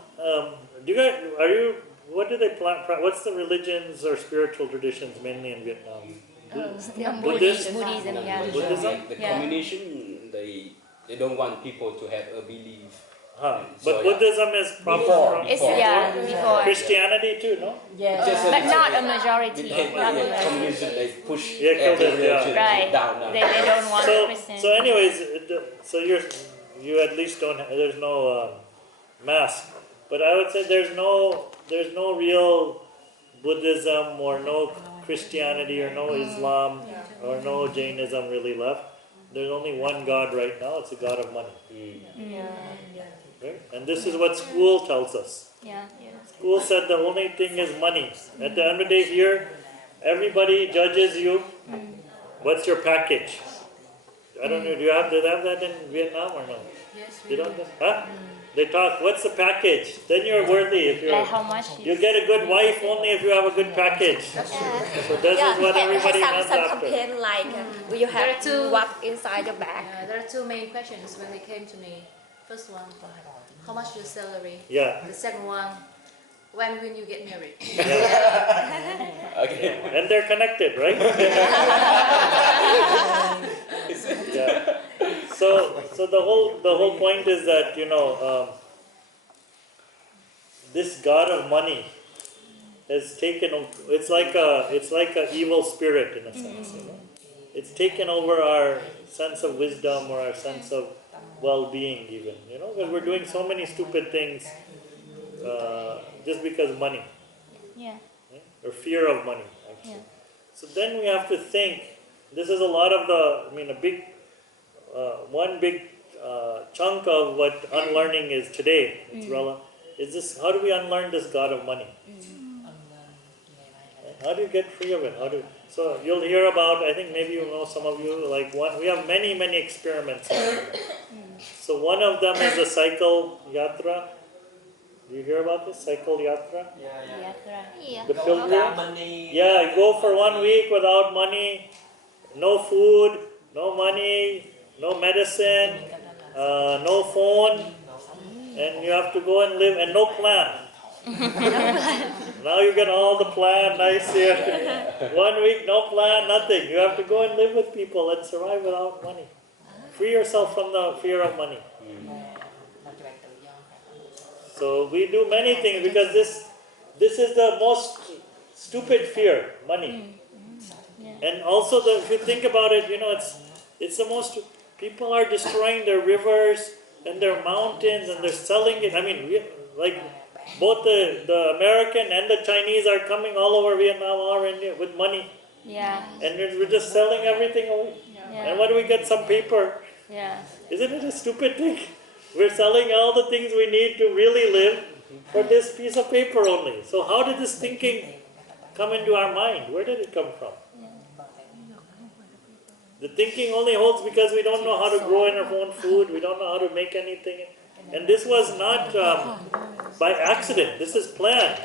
what do they what's the religions or spiritual traditions mainly in Vietnam? Buddhism, yeah. Buddhism? The communism, they don't want people to have a belief But So, yeah. Buddhism is proper from It's before. Christianity too, no? Yes. Just But not a majority. became Not a majority. communism, they push Yeah, every yeah. religion Right. down now. They don't want Christian. So anyways, so you at least don't. There's no mask, but I would say there's no real Buddhism or no Christianity or no Islam or no Jainism really left. There's only one God right now. It's the God of money. Right? And this is what school tells us. Yeah. School said the only thing is money. At the end of the day here, everybody judges you. What's your package? I don't know, do they have that in Vietnam or no? Yes, They don't? Huh? They talk, what's the package? Then you're worthy. If you're, Like how much? you get a good wife only if you have a good package. So this is what everybody runs some after. campaign like you have to what inside your bag. There are two main questions when they came to me. First one, how much your salary? Yeah. The second one, when will you get married? Okay. And they're connected, right? Yeah. So the whole point is that, this God of money has taken. It's like a evil spirit in a sense. It's taken over our sense of wisdom or our sense of well-being, even. Because we're doing so many stupid things just because of money. Yeah. Right? Or fear of money, actually. Yeah. So then we have to think. This is a lot of one big chunk of what unlearning is today. Is this? How do we unlearn this God of money? How do you get free of it? So you'll hear about. I think maybe some of you we have many experiments. So one of them is the cycle yatra. Do you hear about this cycle yatra? Yeah. The pilgrim. Without money. Yeah, you go for 1 week without money, no food, no money, no medicine, no phone, and you have to go and live, and no plan. Now you get all the plan, nice here. 1 week, no plan, nothing. You have to go and live with people and survive without money. Free yourself from the fear of money. So we do many things because this is the most stupid fear, money. And also, if you think about it, it's the most. People are destroying their rivers and their mountains, and they're selling it. I mean, both the American and the Chinese are coming all over Vietnam or India with money. Yeah. And we're just selling everything away. Yeah. And what do we get? Some paper. Yeah. Isn't it a stupid thing? We're selling all the things we need to really live for this piece of paper only. So how did this thinking come into our mind? Where did it come from? The thinking only holds because we don't know how to grow our own food. We don't know how to make anything. And this was not by accident. This is planned.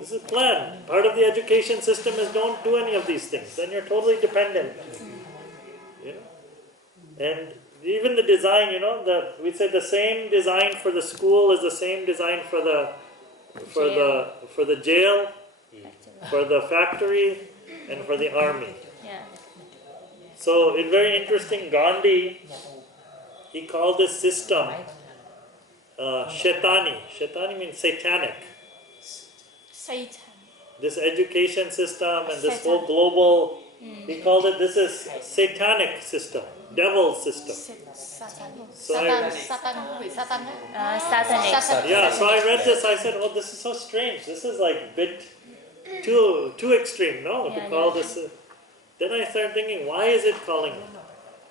This is planned. Part of the education system is don't do any of these things. Then you're totally dependent. And even the design, we say the same design for the school is the same design for the jail, for the factory, and for the army. Yeah. So it's very interesting. Gandhi, he called this system Shaitani. Shaitani means satanic. Satan. This education system and this whole global, he called it, this is satanic system, devil system. So yeah, so I read this, I said, oh, this is so strange. This is like a bit too extreme, to call this. Then I started thinking, why is it calling it?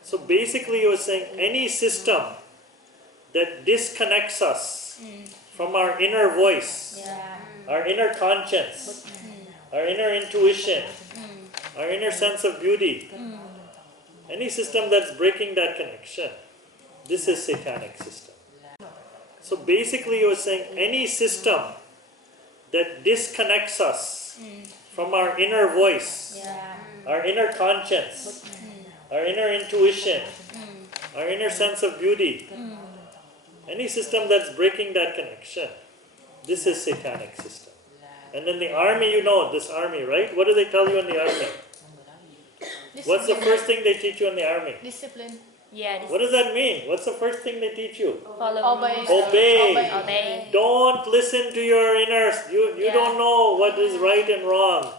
So basically, he was saying any system that disconnects us from our inner voice, our inner conscience, our inner intuition, our inner sense of beauty, any system that's breaking that connection, this is satanic system. So basically, he was saying any system that disconnects us from our inner voice, our inner conscience, our inner intuition, our inner sense of beauty, any system that's breaking that connection, this is satanic system. And in the army, this army, right? What do they tell you in the army? What's the first thing they teach you in the army? Discipline. Yeah. What does that mean? What's the first thing they teach you? Follow. Obey. Don't listen to your inner. You don't know what is right and wrong.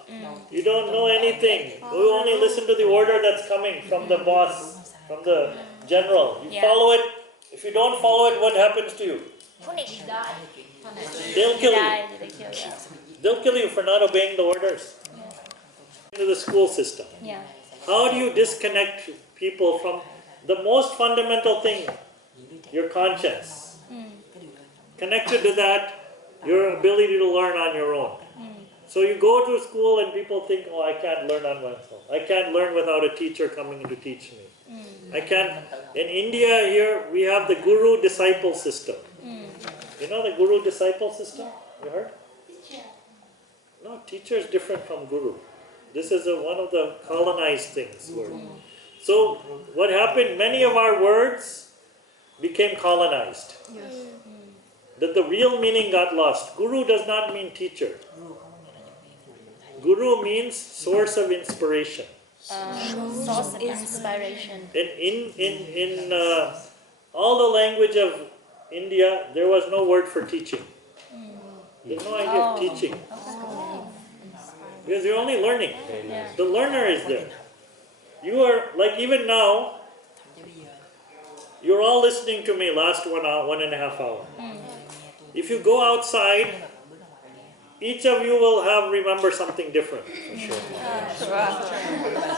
You don't know anything. You only listen to the order that's coming from the boss, from the general. You follow it. If you don't follow it, what happens to you? They'll kill you. They'll kill you for not obeying the orders. Into the school system. Yeah. How do you disconnect people from the most fundamental thing, your conscience? Connected to that, your ability to learn on your own. So you go to school and people think, oh, I can't learn on myself. I can't learn without a teacher coming in to teach me. I can't. In India here, we have the guru-disciple system. You know the guru-disciple system? You heard? No, teacher is different from guru. This is one of the colonized things. So what happened, many of our words became colonized. That the real meaning got lost. Guru does not mean teacher. Guru means source of inspiration. Source of inspiration. In all the language of India, there was no word for teaching. There's no idea of teaching. Because you're only learning. The learner is there. You are, like even now, you're all listening to me last 1.5 hours. If you go outside, each of you will remember something different. For sure.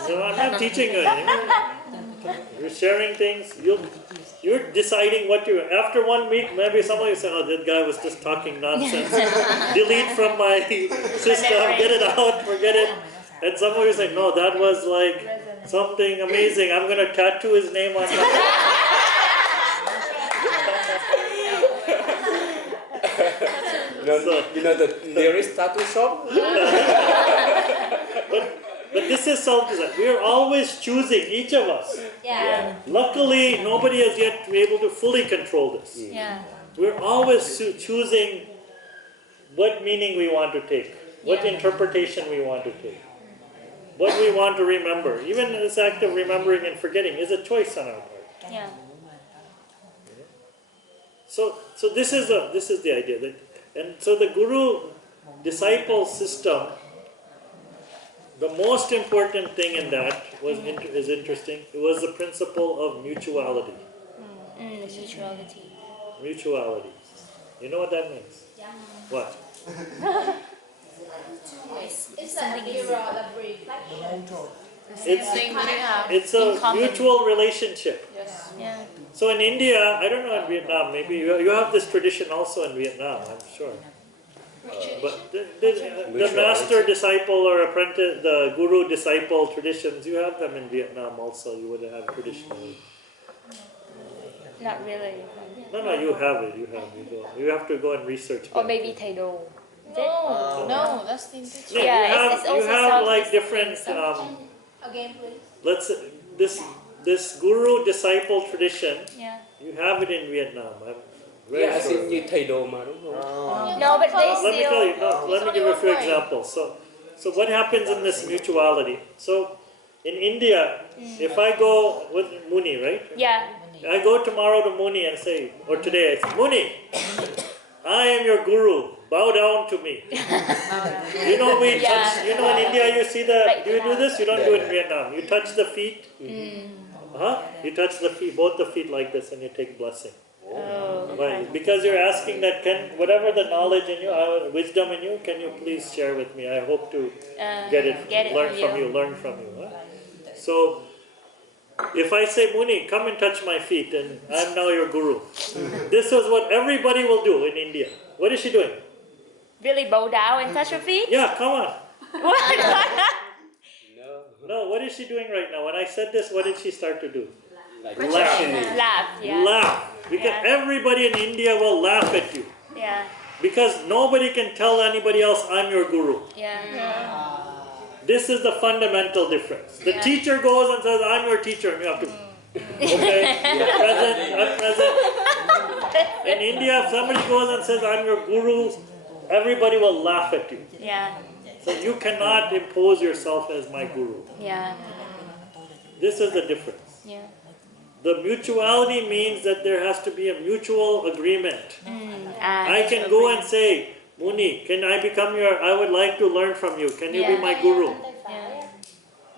So I'm not teaching you anything. You're sharing things. You're deciding what you. After 1 week, maybe somebody will say, "Oh, that guy was just talking nonsense." Delete from my system. Get it out. Forget it. And somebody will say, "No, that was like something amazing. I'm going to tattoo his name on my." You know the nearest tattoo shop? But this is self-design. We are always choosing, each of us. Yeah. Luckily, nobody has yet been able to fully control this. Yeah. We're always choosing what meaning we want to take, what interpretation we want to take, what we want to remember. Even this act of remembering and forgetting is a choice on our part. Yeah. So this is the idea that, and so the guru-disciple system. The most important thing in that is interesting. It was the principle of mutuality. Mutuality. Mutuality. You know what that means? Yeah. What? It's a mirror of reflection. It's a mutual relationship. Yes. Yeah. So in India, I don't know in Vietnam, maybe you have this tradition also in Vietnam, I'm sure. But the master-disciple or apprentice, the guru-disciple traditions, you have them in Vietnam also. You would have traditionally. Not really. No, you have it. You have to go and research. Or maybe Thai Do. No, that's the intention. You have like different. Again, please. This guru-disciple tradition. Yeah. You have it in Vietnam. I'm very Yeah, sure. như thầy đồ mà đúng không? No, but they Let me still. tell you. No, let me give you a few examples. So what happens in this mutuality? So in India, if I go with Muni, right? Yeah. I go tomorrow to Muni and say, or today I say, Muni, I am your guru. Bow down to me. You know we touch. You know in India you see do you do this? You don't do it in Vietnam. You touch the feet. You touch the feet, both the feet like this, and you take blessing. Right? Because you're asking that, whatever the knowledge in you, wisdom in you, can you please share with me? I hope to get it, learn from you. Huh? So, if I say, Muni, come and touch my feet, and I'm now your guru. This is what everybody will do in India. What is she doing? Really bow down and touch your feet? Yeah, come on. What? No, what is she doing right now? When I said this, what did she start to do? Like Laugh, yeah. Laugh. Because everybody in India will laugh at you. Yeah. Because nobody can tell anybody else, I'm your guru. Yeah. This is the fundamental difference. The teacher goes and says, I'm your teacher. And you have to, okay, I'm present. In India, if somebody goes and says, I'm your guru, everybody will laugh at you. Yeah. So you cannot impose yourself as my guru. Yeah. This is the difference. Yeah. The mutuality means that there has to be a mutual agreement. I can go and say, Muni, can I become I would like to learn from you. Can you be my guru?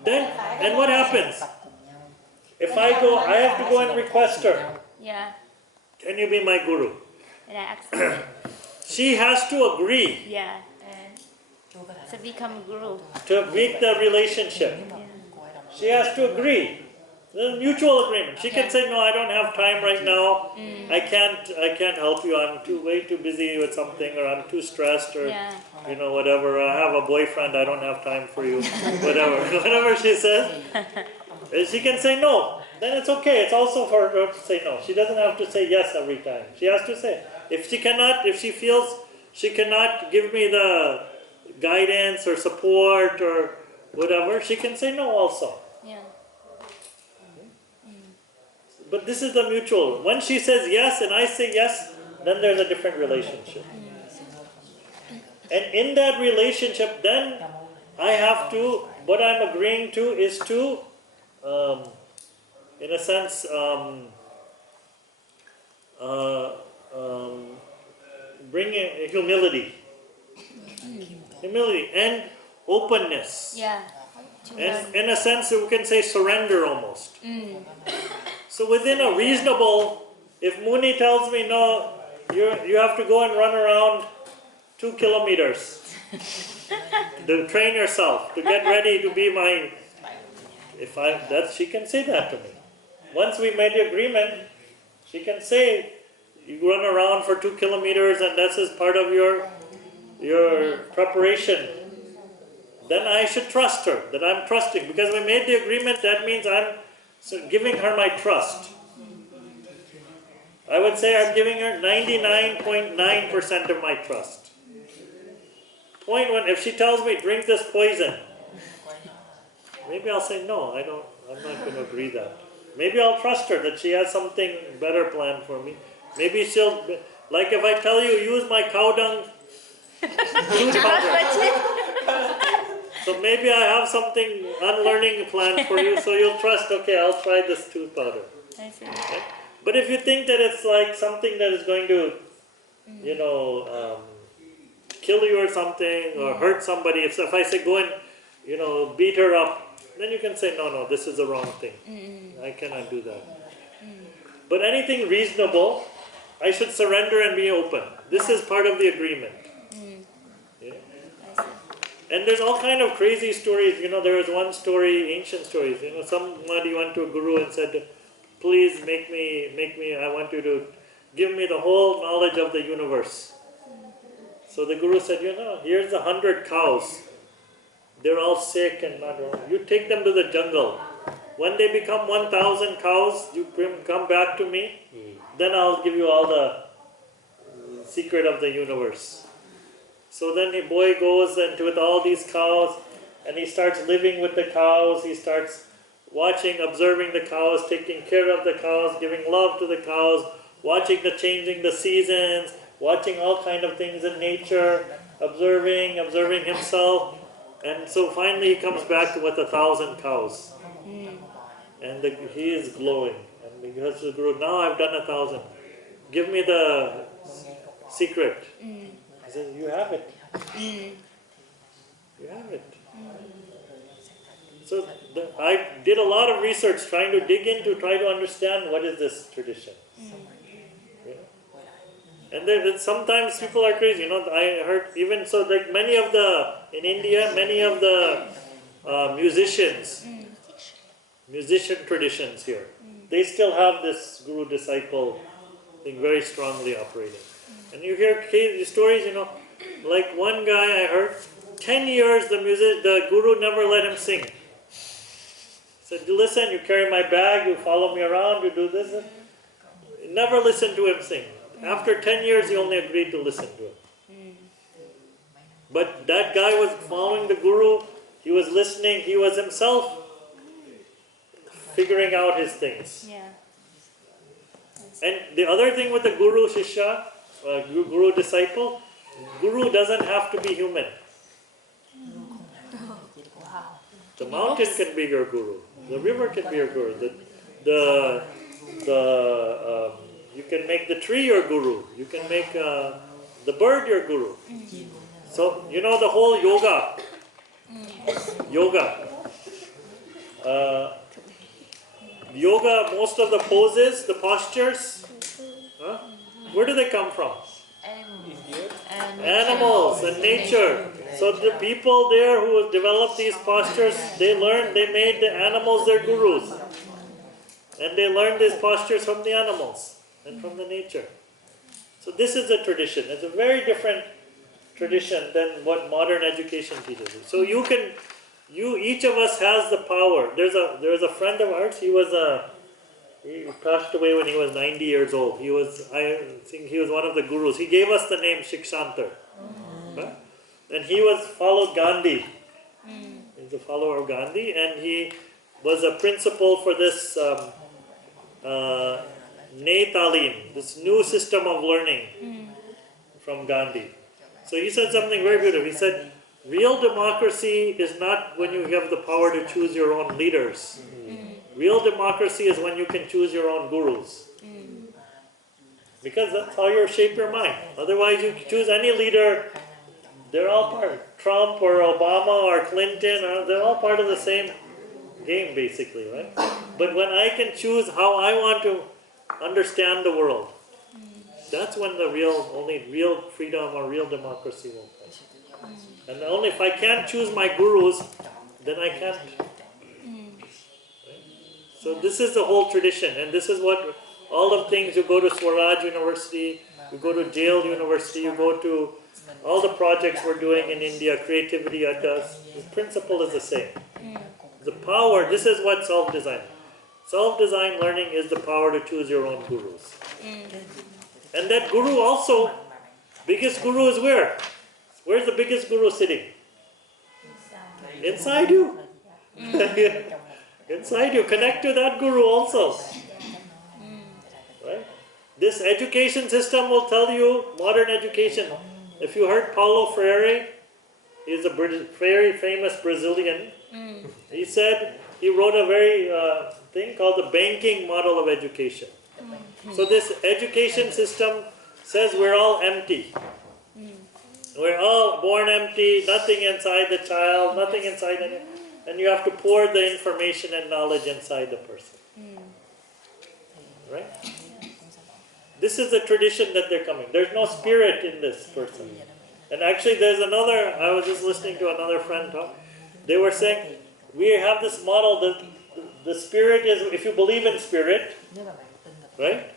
Then, and what happens? If I go, I have to go and request her. Yeah. Can you be my guru? And I accept it. She has to agree Yeah. So become guru. to make the relationship. She has to agree. There's a mutual agreement. She can say, no, I don't have time right now. I can't help you. I'm way too busy with something, or I'm too stressed, or whatever. I have a boyfriend. I don't have time for you. Whatever she says, she can say no. Then it's okay. It's also for her to say no. She doesn't have to say yes every time. She has to say. If she feels she cannot give me the guidance or support or whatever, she can say no also. Yeah. But this is the mutual. When she says yes and I say yes, then there's a different relationship. And in that relationship, then I have to, what I'm agreeing to is to, in a sense, bring in humility. Humility and openness. Yeah. And in a sense, we can say surrender almost. So within a reasonable, if Muni tells me, no, you have to go and run around 2 kilometers to train yourself, to get ready to be my, she can say that to me. Once we made the agreement, she can say, you run around for 2 kilometers and this is part of your preparation. Then I should trust her, that I'm trusting. Because we made the agreement, that means I'm giving her my trust. I would say I'm giving her 99.9% of my trust. 0.1, if she tells me, drink this poison, maybe I'll say, no, I'm not going to agree that. Maybe I'll trust her that she has something better planned for me. Maybe she'll, like if I tell you, use my cow dung tooth powder. So maybe I have something unlearning planned for you, so you'll trust, okay, I'll try this tooth powder. I see. Okay? But if you think that it's like something that is going to, kill you or something, or hurt somebody, if I say go and, beat her up, then you can say, no, this is the wrong thing. I cannot do that. But anything reasonable, I should surrender and be open. This is part of the agreement. Yeah? And there's all kind of crazy stories. There was one story, ancient stories. Somebody went to a guru and said, please make me, I want you to give me the whole knowledge of the universe. So the guru said, here's 100 cows. They're all sick and not well. You take them to the jungle. When they become 1,000 cows, you come back to me. Then I'll give you all the secret of the universe. So then the boy goes and with all these cows, and he starts living with the cows. He starts watching, observing the cows, taking care of the cows, giving love to the cows, watching the changing the seasons, watching all kind of things in nature, observing himself. And so finally he comes back with 1,000 cows. And he is glowing. And he goes to the guru, now I've done 1,000. Give me the secret. He says, you have it. You have it. So I did a lot of research trying to dig in to try to understand what is this tradition. Yeah. And then sometimes people are crazy. I heard even so, like in India, many of the musician traditions here, they still have this guru-disciple thing very strongly operating. And you hear stories, like one guy I heard, 10 years the guru never let him sing. He said, listen, you carry my bag, you follow me around, you do this. Never listened to him sing. After 10 years, he only agreed to listen to him. But that guy was following the guru, he was listening, he was himself figuring out his things. Yeah. And the other thing with the guru shishya, guru disciple, guru doesn't have to be human. The mountain can be your guru. The river can be your guru. The you can make the tree your guru. You can make the bird your guru. So you know the whole yoga. Yoga, most of the poses, the postures, where do they come from? Animals and nature. So the people there who developed these postures, they made the animals their gurus. And they learned these postures from the animals and from the nature. So this is a tradition. It's a very different tradition than what modern education teaches. So each of us has the power. There's a friend of ours, he passed away when he was 90 years old. I think he was one of the gurus. He gave us the name Shikshantar. And he followed Gandhi. He's a follower of Gandhi, and he was a principal for this Nay Talim, this new system of learning from Gandhi. So he said something very beautiful. He said, real democracy is not when you have the power to choose your own leaders. Real democracy is when you can choose your own gurus. Because that's how you shape your mind. Otherwise, you choose any leader, they're all part. Trump or Obama or Clinton, they're all part of the same game, basically, right? But when I can choose how I want to understand the world, that's when the only real freedom or real democracy will come. And only if I can't choose my gurus, then I can't. So this is the whole tradition, and this is what all of things. You go to Swaraj University, you go to Jail University, you go to all the projects we're doing in India, creativity does. The principle is the same. The power, this is what self-design. Self-design learning is the power to choose your own gurus. And that guru also, biggest guru is where? Where's the biggest guru sitting? Inside you. Inside you. Connect to that guru also. Right? This education system will tell you, modern education. If you heard Paulo Freire, he's a very famous Brazilian. He said, he wrote a very thing called the banking model of education. So this education system says we're all empty. We're all born empty, nothing inside the child, nothing inside any, and you have to pour the information and knowledge inside the person. Right? This is the tradition that they're coming. There's no spirit in this person. And actually there's another, I was just listening to another friend talk. They were saying, we have this model that the spirit is, if you believe in spirit, right?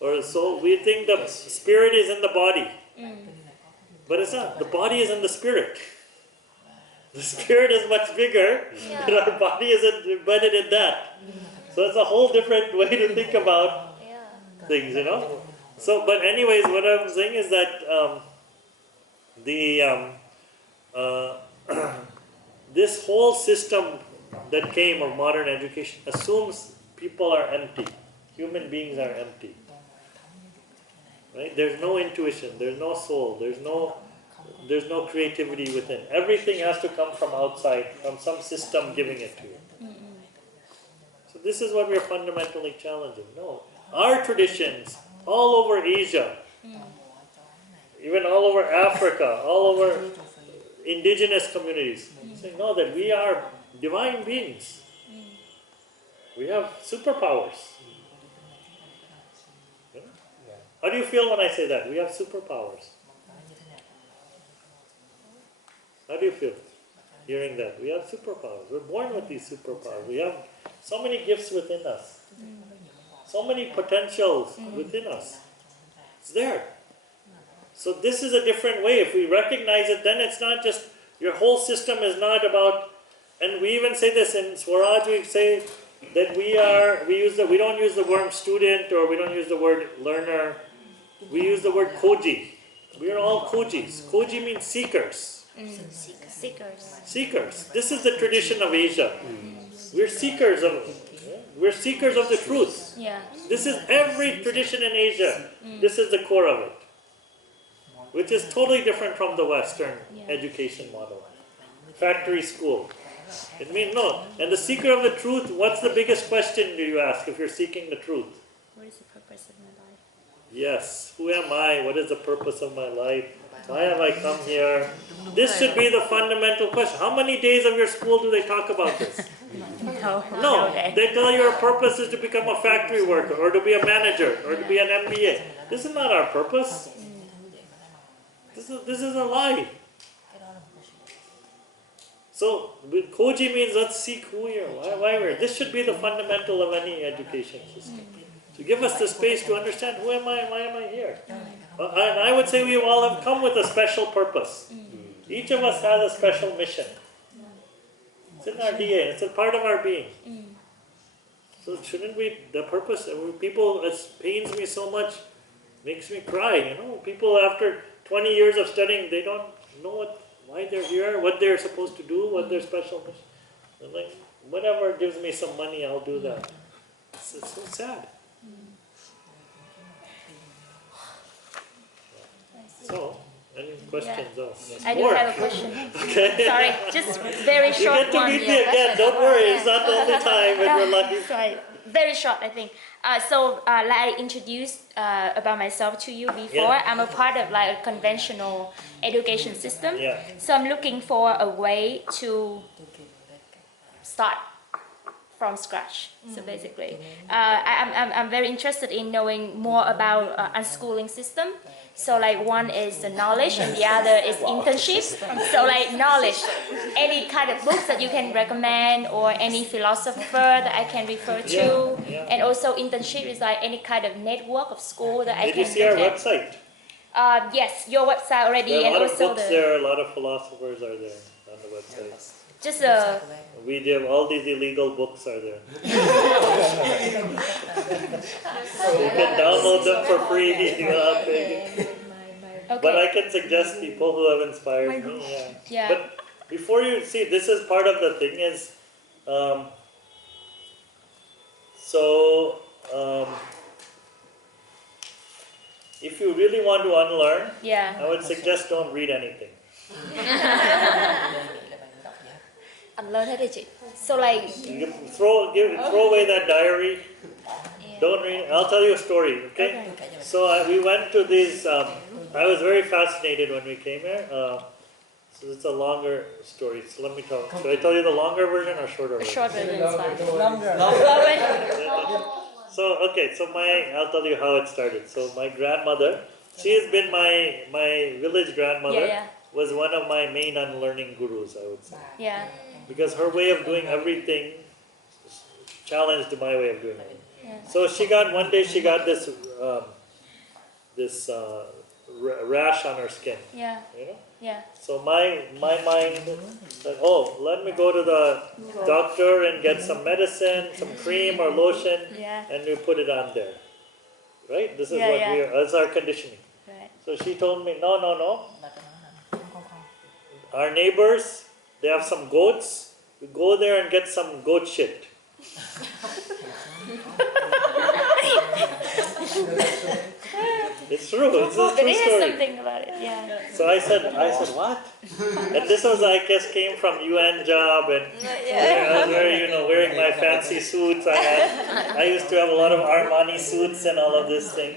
Or soul, we think the spirit is in the body. But it's not. The body is in the spirit. The spirit is much bigger, and our body is embedded in that. So it's a whole different way to think about things, you know. So, but anyways, what I'm saying is that this whole system that came of modern education assumes people are empty. Human beings are empty. Right? There's no intuition, there's no soul, there's no creativity within. Everything has to come from outside, from some system giving it to you. So this is what we're fundamentally challenging. No. Our traditions, all over Asia, even all over Africa, all over indigenous communities, saying, no, that we are divine beings. We have superpowers. How do you feel when I say that? We have superpowers. How do you feel hearing that? We have superpowers. We're born with these superpowers. We have so many gifts within us. So many potentials within us. It's there. So this is a different way. If we recognize it, then it's not just, your whole system is not about, and we even say this in Swaraj, we say that we don't use the word student, or we don't use the word learner. We use the word koji. We are all kojis. Koji means seekers. Seekers. This is the tradition of Asia. We're seekers of the truth. This is every tradition in Asia. This is the core of it. Which is totally different from the Western education model. Factory school. It means no. And the seeker of the truth, what's the biggest question do you ask if you're seeking the truth? What is the purpose of my life? Yes, who am I? What is the purpose of my life? Why have I come here? This should be the fundamental question. How many days of your school do they talk about this? No, they tell you your purpose is to become a factory worker or to be a manager or to be an MBA. This is not our purpose. This is a lie. So, Koji means let's seek who we are, why we're. This should be the fundamental of any education system. To give us the space to understand who am I and why am I here. And I would say we all have come with a special purpose. Each of us has a special mission. It's in our DNA, it's a part of our being. So shouldn't we, the purpose, people, it pains me so much, makes me cry, you know. People after 20 years of studying, they don't know why they're here, what they're supposed to do, what their special mission. I'm like, whatever gives me some money, I'll do that. It's so sad. So, any questions? I do have a question. Okay. Sorry, just very short You get to one. meet me again, don't worry, it's not the only time in your life. Sorry, very short, I think. Like I introduced about myself to you before, I'm a part of like a conventional education system. So I'm looking for a way to start from scratch. So basically, I'm very interested in knowing more about unschooling system. So like one is the knowledge and the other is internship. So like knowledge, any kind of books that you can recommend or any philosopher that I can refer to. And also internship is like any kind of network of school that I can. Did you see our website? Yes, your website already. There are a lot and of also books there, a lot of philosophers are there on the website. Just we do, all these illegal books are there. You can download them for free. But I can suggest people who have inspired me. But before you see, this is part of the thing is, if you really want to unlearn, I would suggest don't read anything. Unlearn hết đi chị. So like you throw away that diary. Don't read. I'll tell you a story. Okay. So we went to these. I was very fascinated when we came here. So it's a longer story. So let me tell. Should I tell you the longer version or shorter version? Short version is fine. Longer. So I'll tell you how it started. So my grandmother, she has been my village grandmother. Was one of my main unlearning gurus, I would say. Because her way of doing everything challenged my way of doing it. So one day she got this rash on her skin. You know? So my mind said, oh, let me go to the doctor and get some medicine, some cream or lotion, and we put it on there. Right? This is that's our conditioning. So she told me, no. Our neighbors, they have some goats. We go there and get some goat shit. It's true. It's a true story. Something about it. So I said, what? And this was, I guess, came from UN job, and I was very, wearing my fancy suits. I used to have a lot of Armani suits and all of this thing.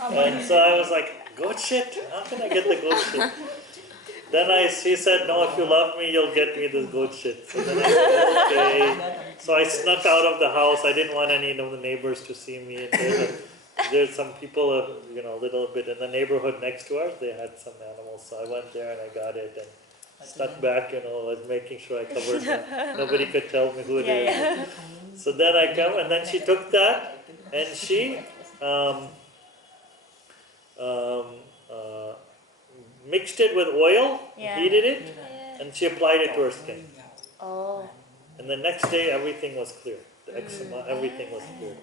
And so I was like, goat shit? How can I get the goat shit? Then she said, no, if you love me, you'll get me this goat shit. So then I said, okay. So I snuck out of the house. I didn't want any of the neighbors to see me. And there's some people, a little bit in the neighborhood next to ours. They had some animals. So I went there and I got it and stuck back, was making sure I covered it. Nobody could tell me who it is. So then I come, and then she took that and she mixed it with oil, heated it, and she applied it to her skin. And the next day, everything was clear. The eczema, everything was clear.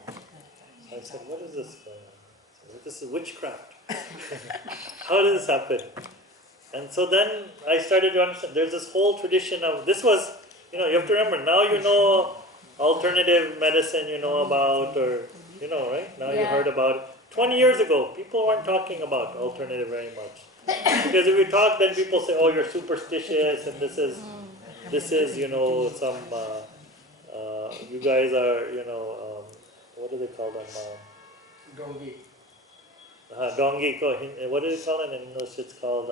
So I said, what is this going on? So this is witchcraft. How did this happen? And so then I started to understand, there's this whole tradition of, this was, you have to remember, now you know alternative medicine about, or, right? Now you heard about it. 20 years ago, people weren't talking about alternative very much. Because if you talk, then people say, oh, you're superstitious, and this is some, you guys are, what do they call them? Dongi. Dongi, what do you call it in English? It's called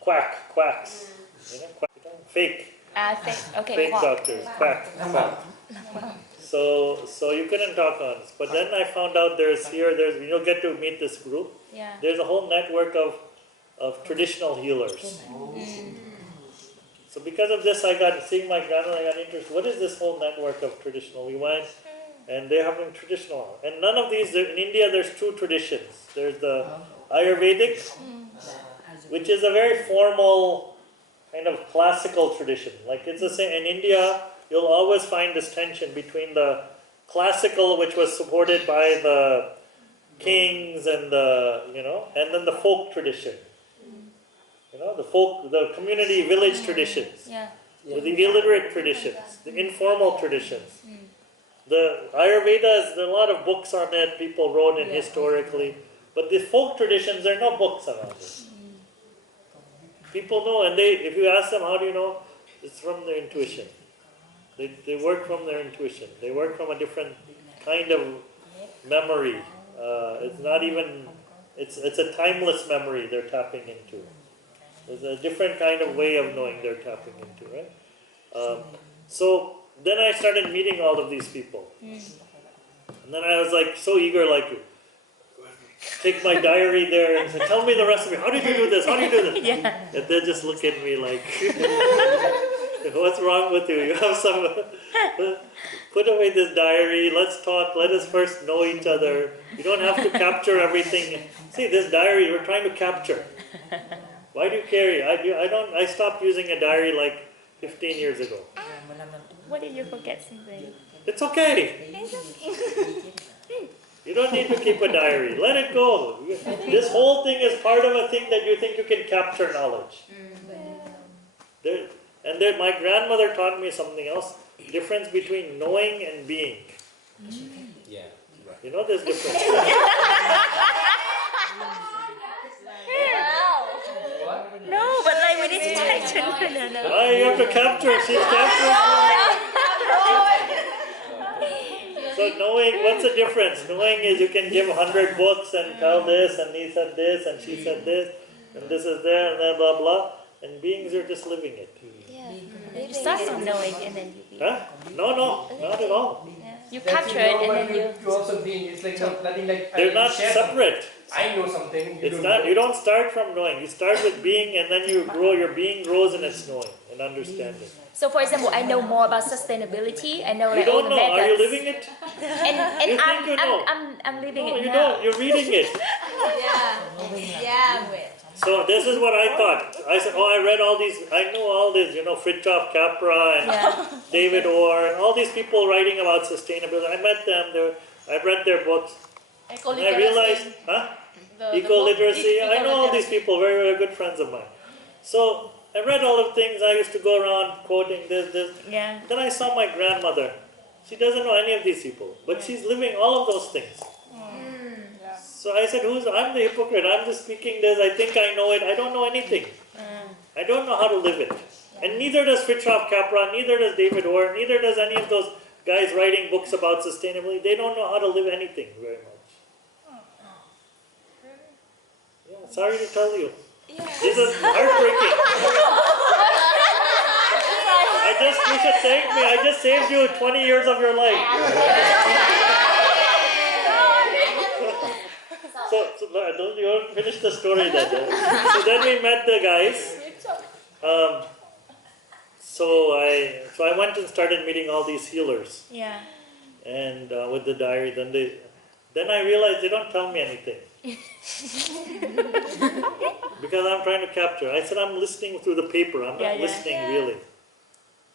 quacks. You know, fake. Fake. Okay. Fake doctors, quack. So you couldn't talk on this. But then I found out you'll get to meet this group. Yeah. There's a whole network of traditional healers. So because of this, seeing my grandmother, I got interested. What is this whole network of traditional? We went, and they're having traditional. And none of these, in India, there's two traditions. There's the Ayurvedic, which is a very formal, kind of classical tradition. Like it's the same, in India, you'll always find this tension between the classical, which was supported by the kings and and then the folk tradition. The community village traditions, the illiterate traditions, the informal traditions. The Ayurveda, there are a lot of books on it, people wrote in historically, but the folk traditions, there are no books around it. People know, and if you ask them, how do you know? It's from their intuition. They work from their intuition. They work from a different kind of memory. It's not even, it's a timeless memory they're tapping into. There's a different kind of way of knowing they're tapping into, right? So then I started meeting all of these people. And then I was like so eager, like, take my diary there and say, tell me the recipe. How did you do this? How do you do this? Yeah. And they just look at me like, what's wrong with you? You have some, put away this diary, let's talk, let us first know each other. You don't have to capture everything. See, this diary, we're trying to capture. Why do you carry? I stopped using a diary like 15 years ago. What did you forget something? It's okay. You don't need to keep a diary. Let it go. This whole thing is part of a thing that you think you can capture knowledge. My grandmother taught me something else. Difference between knowing and being. Yeah. You know there's difference. No, but like we need to check. No. You have to capture. She's capturing. So knowing, what's the difference? Knowing is you can give 100 books and tell this, and he said this, and she said this, and this is there, and then blah blah. And beings are just living it. Yeah. You start from knowing and then you be. Huh? No, not at all. Yeah. You capture it and then you also being. It's like nothing like. They're not separate. I know something. You don't start from knowing. You start with being, and then you grow. Your being grows in its knowing and understanding. So, for example, I know more about sustainability. I know you like all don't the know. methods. Are you living it? And you think you know. I'm living no, it you now. don't. You're reading it. Yeah. So this is what I thought. I said, I read all these. I know all this. Fritjof Capra and David Orr and all these people writing about sustainability. I met them. I read their books. And I realized, eco-literacy. I know all these people. Very, very good friends of mine. So I read all the things. I used to go around quoting this. Yeah. Then I saw my grandmother. She doesn't know any of these people, but she's living all of those things. So I said, I'm the hypocrite. I'm just speaking this. I think I know it. I don't know anything. I don't know how to live it. And neither does Fritjof Capra, neither does David Orr, neither does any of those guys writing books about sustainability. They don't know how to live anything very much. Yeah, sorry to tell you. This is heartbreaking. You should thank me. I just saved you 20 years of your life. So you don't finish the story then. So then we met the guys. So I went and started meeting all these healers. Yeah. And with the diary, then I realized they don't tell me anything. Because I'm trying to capture. I said I'm listening through the paper. I'm not listening really.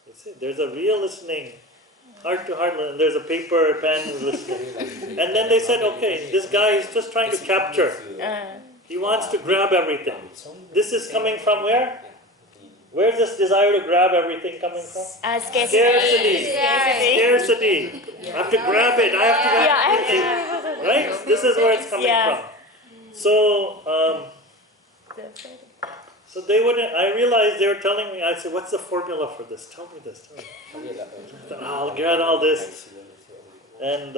You see, there's a real listening. Heart to heart, and there's a paper, pen, listening. And then they said, okay, this guy is just trying to capture. He wants to grab everything. This is coming from where? Where's this desire to grab everything coming from? Scarcity. Scarcity. I have to grab it. I have to grab everything. Right? This is where it's coming from. So they wouldn't. I realized they were telling me. I said, "What's the formula for this? Tell me this." Tell me. I'll get all this. And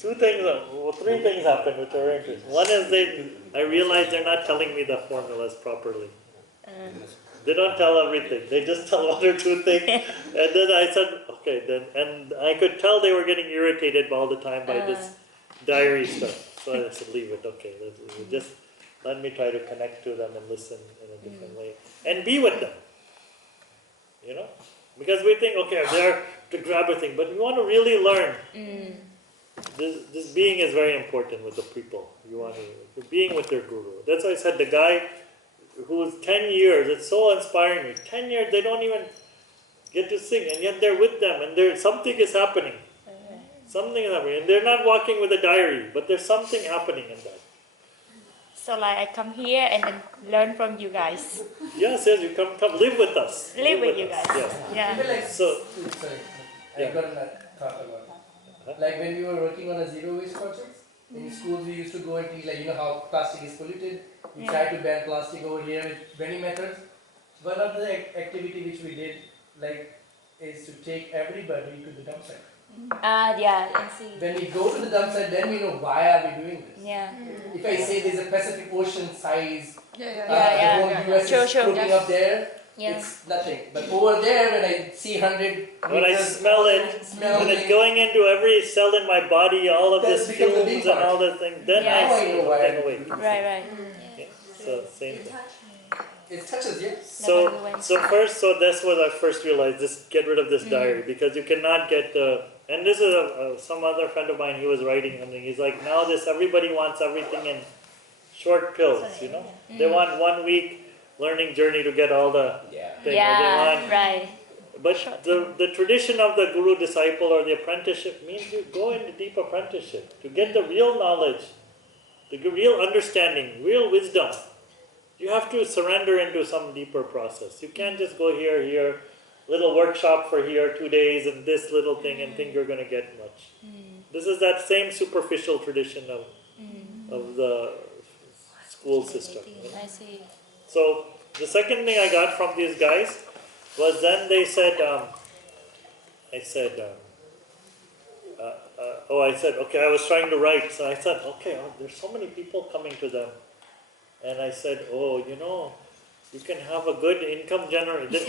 three things happened which are interesting. One is I realized they're not telling me the formulas properly. They don't tell everything. They just tell one or two things. And then I said, okay, then, and I could tell they were getting irritated all the time by this diary stuff. So I said, leave it. Okay, let's leave it. Just let me try to connect to them and listen in a different way. And be with them. You know? Because we think, okay, I'm there to grab a thing. But we want to really learn. This being is very important with the people. You want to being with their guru. That's why I said the guy who was 10 years, it's so inspiring me. 10 years, they don't even get to sing, and yet they're with them, and something is happening. Something is happening. And they're not walking with a diary, but there's something happening in that. So like I come here and then learn from you guys. Yes, you come live with us. Live with you us. guys. Yes. Yeah. Like, So, I got that thought about it. Like when we were working on a zero waste project, in schools we used to go and teach, like, you know how plastic is polluted. We try to ban plastic over here with many methods. One of the activity which we did, like, is to take everybody to the dump site. Yeah, and see. When we go to the dump site, then we know why are we doing this. Yeah. If I say there's a Pacific Ocean size, Yeah. the whole US is floating up there, Yeah. it's nothing. But over there, when I see 100 when I smell it, when it's going into every cell in my body, all of this fumes and all the things, then I see something away. Right. Okay. So same thing. It touches you. So that's what I first realized. Just get rid of this diary, because you cannot get the. And this is some other friend of mine. He was writing something. He's like, now everybody wants everything in short pills. You know, they want 1 week learning journey to get all the things. Right. But the tradition of the guru disciple or the apprenticeship means you go into deep apprenticeship to get the real knowledge, the real understanding, real wisdom. You have to surrender into some deeper process. You can't just go here, little workshop for here, 2 days, and this little thing, and think you're going to get much. This is that same superficial tradition of the school system. I see. So the second thing I got from these guys was then they said, okay, I was trying to write. So I said, okay, there's so many people coming to them. And I said, you can have a good income generation,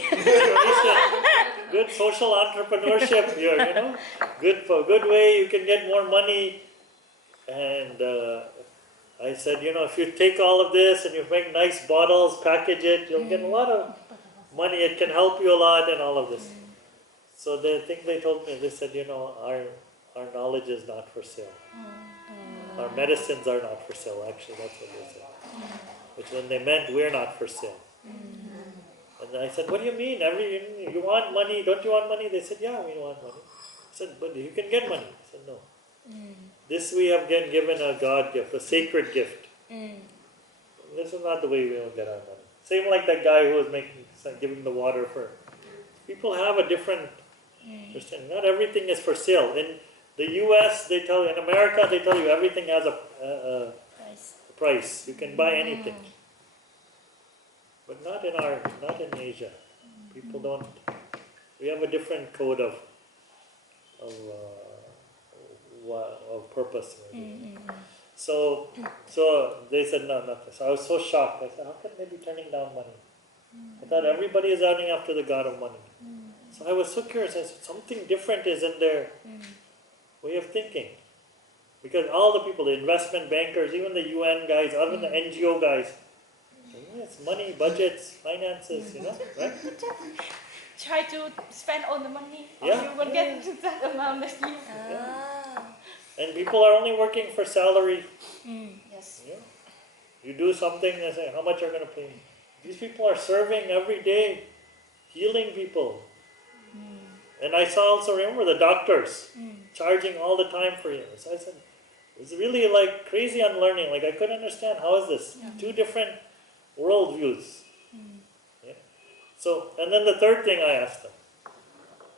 good social entrepreneurship here, good way you can get more money. And I said, if you take all of this and you make nice bottles, package it, you'll get a lot of money. It can help you a lot and all of this. So the thing they told me, they said, our knowledge is not for sale. Our medicines are not for sale, actually, that's what they said. Which when they meant we're not for sale. And I said, what do you mean? You want money? Don't you want money? They said, yeah, we want money. I said, but you can get money. I said, no. This we have been given a God gift, a sacred gift. This is not the way we will get our money. Same like that guy who was giving the water for. People have a different understanding. Not everything is for sale. In the US, they tell you, in America, they tell you everything has a price. You can buy anything. But not in Asia. People don't. We have a different code of purpose. So they said no, nothing. So I was so shocked. I said, how can they be turning down money? I thought everybody is running after the God of money. So I was so curious. I said, something different is in their way of thinking. Because all the people, the investment bankers, even the UN guys, even the NGO guys, it's money, budgets, finances, right? Try to spend all the money, or Yeah. you will get that amount that you. And people are only working for salary. Yes. Yeah. You do something, they say, how much are you going to pay me? These people are serving every day, healing people. And I also remember the doctors charging all the time for you. So I said, it's really like crazy unlearning. Like I couldn't understand, how is this? Two different worldviews. Yeah. So, and then the third thing I asked them,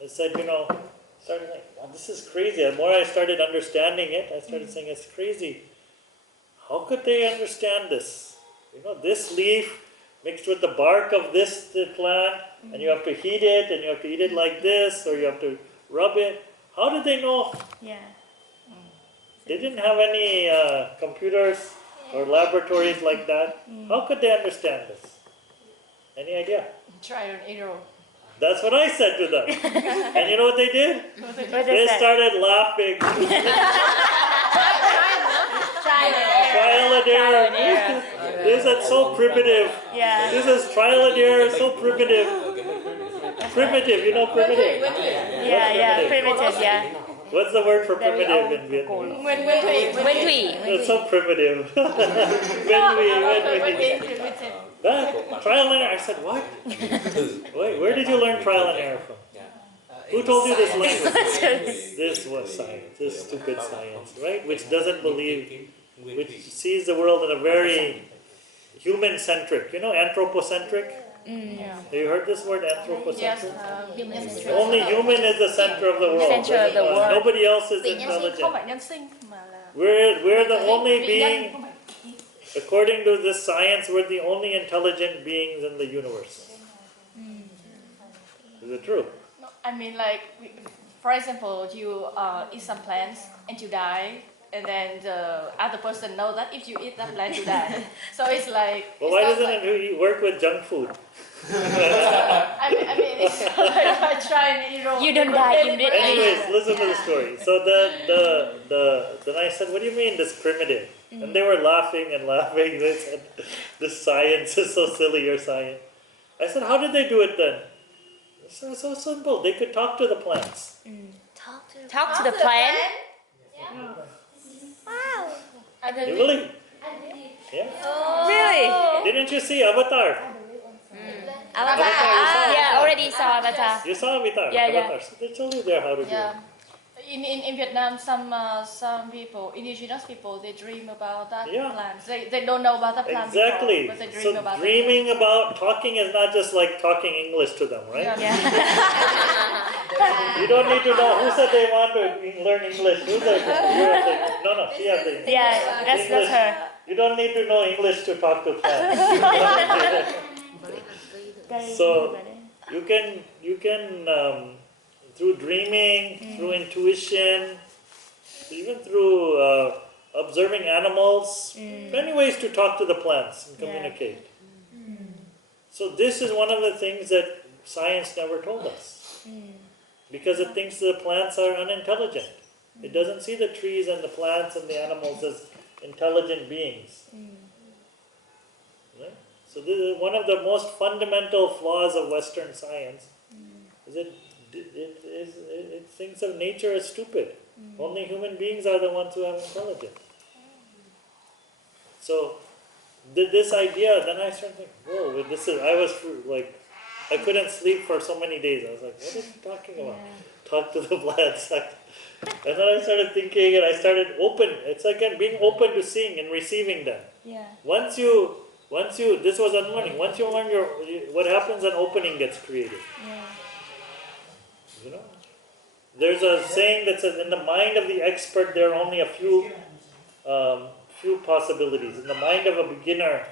I said, started like, wow, this is crazy. The more I started understanding it, I started saying, it's crazy. How could they understand this? This leaf mixed with the bark of this plant, and you have to heat it, and you have to eat it like this, or you have to rub it. How did they know? Yeah. They didn't have any computers or laboratories like that. How could they understand this? Any idea? Try and error. That's what I said to them. And you know what they did? They started laughing. Trial and error. This is so primitive. Yeah. This is trial and error, so primitive. Primitive, you know primitive? Yeah, primitive, yeah. What's the word for primitive in Vietnamese? When It's so primitive. Trial and error. I said, what? Wait, where did you learn trial and error from? Who told you this language? This was science. This stupid science, right? Which doesn't believe, which sees the world in a very human-centric, anthropocentric. Have you heard this word, anthropocentric? Yes. Only human is the center of the world. Center of the world. Nobody else is intelligent. We're the only being, according to this science, we're the only intelligent beings in the universe. Is it true? No, I mean, like, for example, you eat some plants and you die, and then the other person knows that if you eat that plant, you die. So it's like. Well, why doesn't it work with junk food? I mean, it's like I try and you don't die immediately. Anyways, listen to the story. So then I said, what do you mean this primitive? And they were laughing and laughing. They said, this science is so silly, your science. I said, how did they do it then? It's so simple. They could talk to the plants. Talk to the plant? Wow. You believe? Yeah. Really? Didn't you see Avatar? Avatar. Yeah, already saw Avatar. You saw Avatar? Yeah. Avatar. So they told you there how to do it. In Vietnam, some people, indigenous people, they dream about that Yeah. plant. They don't know about the plant Exactly. before, but they dream So about dreaming about talking is not just like talking English to them, right? You don't need to know. Who said they want to learn English? Who said? No, she has the Yeah, that's her. You don't need to know English to talk to plants. So you can through dreaming, through intuition, even through observing animals, many ways to talk to the plants and communicate. So this is one of the things that science never told us, because it thinks the plants are unintelligent. It doesn't see the trees and the plants and the animals as intelligent beings. Right? So this is one of the most fundamental flaws of Western science. Is it thinks of nature as stupid. Only human beings are the ones who have intelligence. So this idea, then I started thinking, whoa, I couldn't sleep for so many days. I was like, what are you talking about? Talk to the plants. And then I started thinking, and I started it's like being open to seeing and receiving them. Yeah. Once you, this was unlearning. Once you learn what happens, an opening gets created. You know, there's a saying that says, in the mind of the expert, there are only a few possibilities. In the mind of a beginner,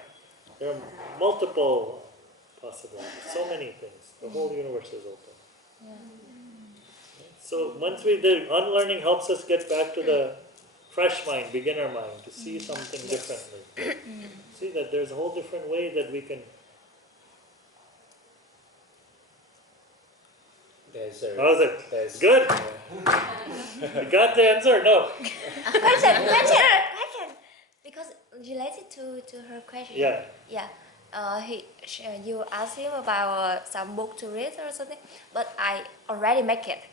there are multiple possibilities. So many things. The whole universe is open. So once the unlearning helps us get back to the fresh mind, beginner mind, to see something differently. See that there's a whole different way that we can. How's it? Good? You got the answer? No. Question. Because related to her question. Yeah. Yeah. You asked him about some book to read or something, but I already make it.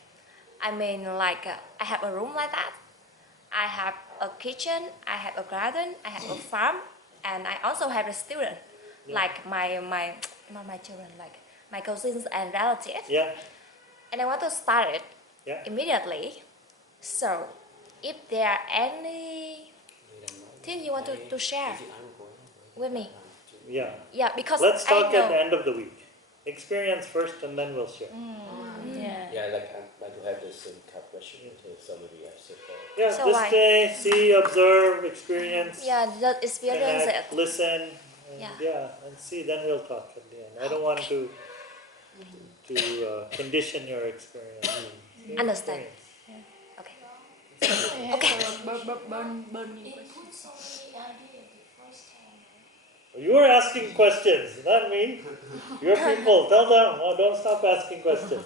I mean, like I have a room like that. I have a kitchen. I have a garden. I have a farm, and I also have a student, like not my children, like my cousins and relatives. Yeah. And I want to start it immediately. So, if there are any things you want to share with me. Yeah. Yeah, because let's talk I know. at the end of the week. Experience first, and then we'll share. Yeah, like I'd like to have the same kind of question to somebody else. Yeah, So just stay, see, observe, experience. Yeah, just experience connect, it. listen, and and see. Then we'll talk at the end. I don't want to condition your experience. Understand. Okay. Okay. burning You are asking questions, not me. Your people, tell them, oh, don't stop asking questions.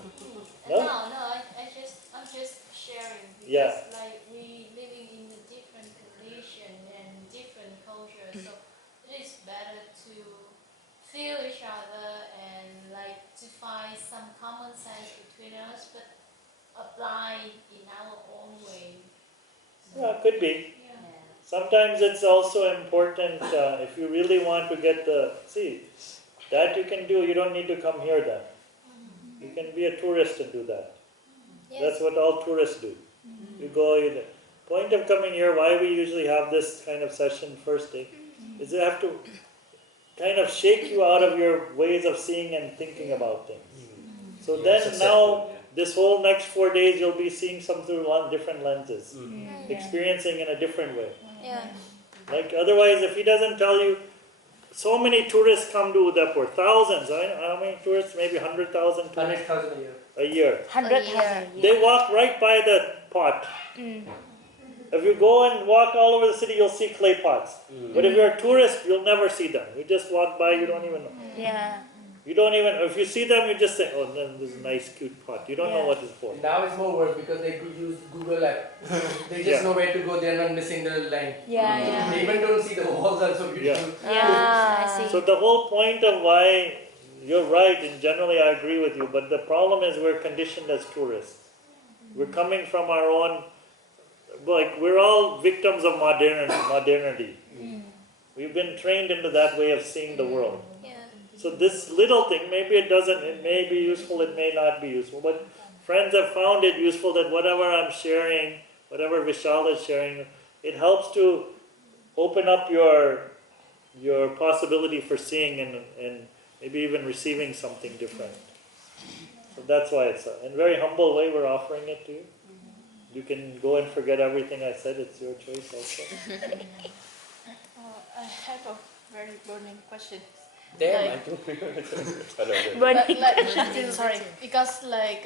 No? I'm just sharing because Yeah. like we living in a different condition and different culture, so it is better to feel each other and like to find some common sense between us, but apply in our own way. Yeah, could be. Yeah. Sometimes it's also important if you really want to get that you can do. You don't need to come here then. You can be a tourist and do that. Yes. That's what all tourists do. You go. The point of coming here, why we usually have this kind of session first day, is they have to kind of shake you out of your ways of seeing and thinking about things. So then now, this whole next 4 days, you'll be seeing some through different lenses, experiencing in a different way. Yeah. Like otherwise, if he doesn't tell you, so many tourists come to Udaipur, thousands. How many tourists? Maybe 100,000 tourists 100,000 a year. a year. 100,000. They walk right by the pot. If you go and walk all over the city, you'll see clay pots. But if you're a tourist, you'll never see them. You just walk by, you don't even know. Yeah. You don't even, if you see them, you just say, oh, this is a nice, cute pot. You don't know what it's for. Now it's more work because they could use Google app. They just know where to go. They're not missing the line. Yeah. They even don't see the walls are so beautiful. Yeah. I see. So the whole point of why, you're right, and generally I agree with you, but the problem is we're conditioned as tourists. We're coming from our own, like we're all victims of modernity. We've been trained into that way of seeing the world. So this little thing, maybe it may be useful, it may not be useful, but friends have found it useful that whatever I'm sharing, whatever Vishal is sharing, it helps to open up your possibility for seeing and maybe even receiving something different. So that's why it's in a very humble way we're offering it to you. You can go and forget everything I said, it's your choice also. I have a very burning question. Damn, Like- Sorry. Because like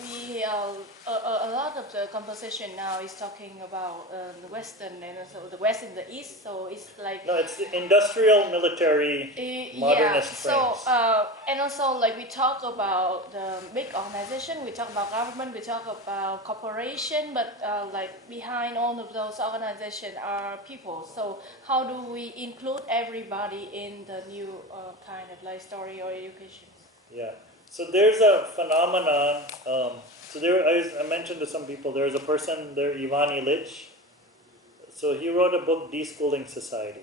we a lot of the conversation now is talking about the Western and also the West and the East. So it's like No, it's the industrial military modernist So frames. and also like we talk about the big organization, we talk about government, we talk about corporation, but like behind all of those organizations are people. So how do we include everybody in the new kind of like story or education? Yeah. So there's a phenomenon. So there, I mentioned to some people, there's a person there, Ivan Illich. So he wrote a book, Deschooling Society.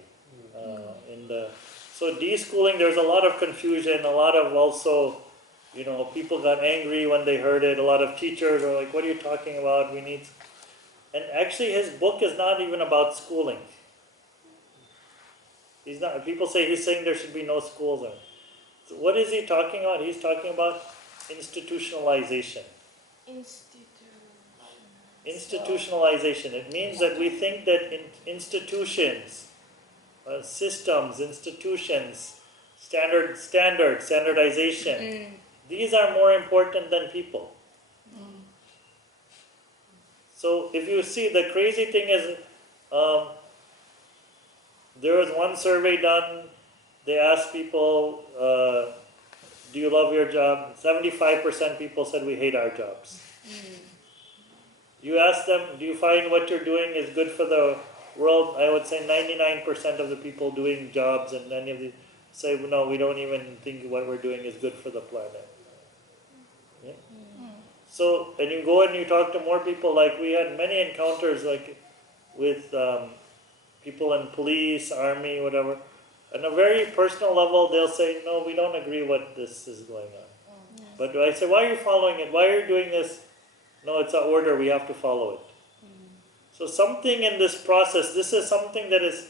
So deschooling, there's a lot of confusion, a lot of also, people got angry when they heard it. A lot of teachers are like, what are you talking about? And actually his book is not even about schooling. He's not. People say he's saying there should be no schools. So what is he talking about? He's talking about institutionalization. Institutionalization. It means that we think that institutions, systems, institutions, standardization, these are more important than people. So if you see, the crazy thing is, there was one survey done. They asked people, do you love your job? 75% people said we hate our jobs. You ask them, do you find what you're doing is good for the world? I would say 99% of the people doing jobs and any of the say, no, we don't even think what we're doing is good for the planet. Yeah? So, and you go and you talk to more people, like we had many encounters like with people in police, army, whatever. On a very personal level, they'll say, no, we don't agree what this is going on. But I say, why are you following it? Why are you doing this? No, it's an order, we have to follow it. So something in this process, this is something that has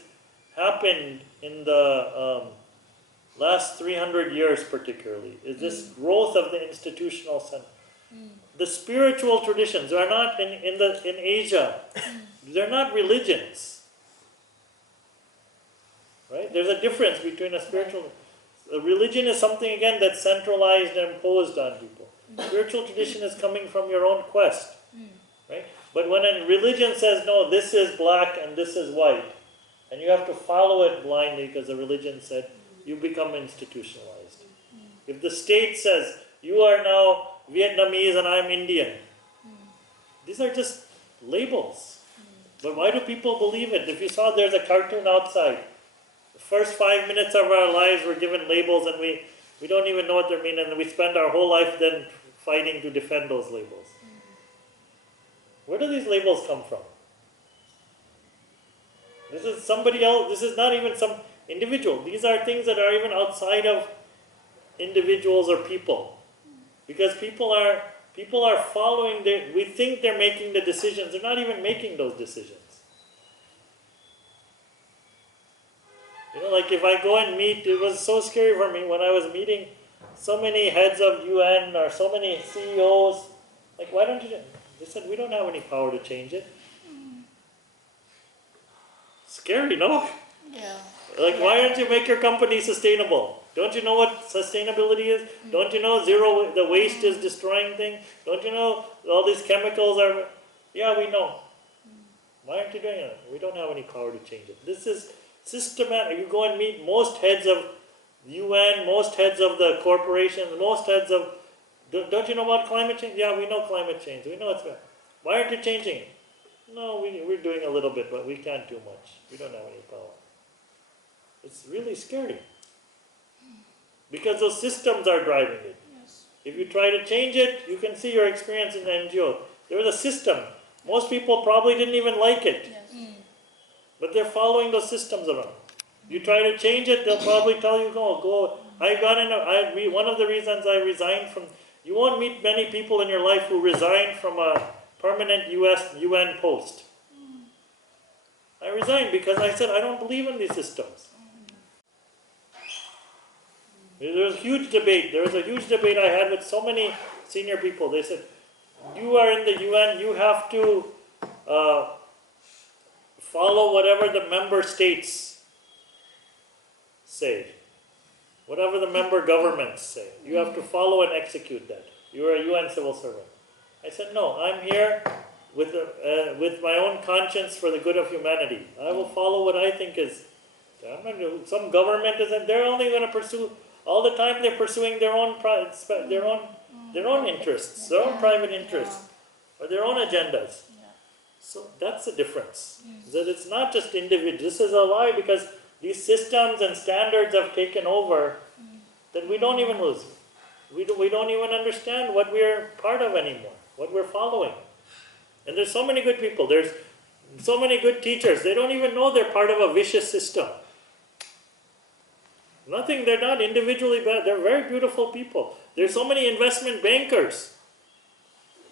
happened in the last 300 years particularly, is this growth of the institutional center. The spiritual traditions are not in Asia, they're not religions. Right? There's a difference between a spiritual... A religion is something, again, that's centralized and imposed on people. Spiritual tradition is coming from your own quest. Right? But when a religion says, no, this is black and this is white, and you have to follow it blindly because the religion said, you become institutionalized. If the state says, you are now Vietnamese and I'm Indian, these are just labels. But why do people believe it? If you saw there's a cartoon outside, the first 5 minutes of our lives we're given labels and we don't even know what they mean, and we spend our whole life then fighting to defend those labels. Where do these labels come from? This is somebody else, this is not even some individual. These are things that are even outside of individuals or people. Because people are following, we think they're making the decisions, they're not even making those decisions. You know, like if I go and meet, it was so scary for me when I was meeting so many heads of UN or so many CEOs. Like, why don't you? They said, we don't have any power to change it. Scary, no? Yeah. Like, why don't you make your company sustainable? Don't you know what sustainability is? Don't you know the waste is destroying things? Don't you know all these chemicals are... Yeah, we know. Why aren't you doing it? We don't have any power to change it. This is systematic. You go and meet most heads of UN, most heads of the corporations, most heads of... Don't you know about climate change? Yeah, we know climate change. We know it's bad. Why aren't you changing it? No, we're doing a little bit, but we can't do much. We don't have any power. It's really scary. Because those systems are driving it. Yes. If you try to change it, you can see your experience in the NGO. There was a system. Most people probably didn't even like it. Yes. But they're following those systems around. You try to change it, they'll probably tell you, go. One of the reasons I resigned from... You won't meet many people in your life who resigned from a permanent UN post. I resigned because I said, I don't believe in these systems. There was a huge debate. There was a huge debate I had with so many senior people. They said, you are in the UN, you have to follow whatever the member states say. Whatever the member governments say. You have to follow and execute that. You are a UN civil servant. I said, no, I'm here with my own conscience for the good of humanity. I will follow what I think is... Some government isn't... They're only going to pursue... All the time they're pursuing their own interests, their own private interests, or their own agendas. So that's the difference. That it's not just individual. This is a lie because these systems and standards have taken over that we don't even lose. We don't even understand what we're part of anymore, what we're following. And there's so many good people. There's so many good teachers. They don't even know they're part of a vicious system. They're not individually bad. They're very beautiful people. There's so many investment bankers.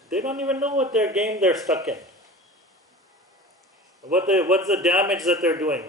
They don't even know what their game they're stuck in. What's the damage that they're doing.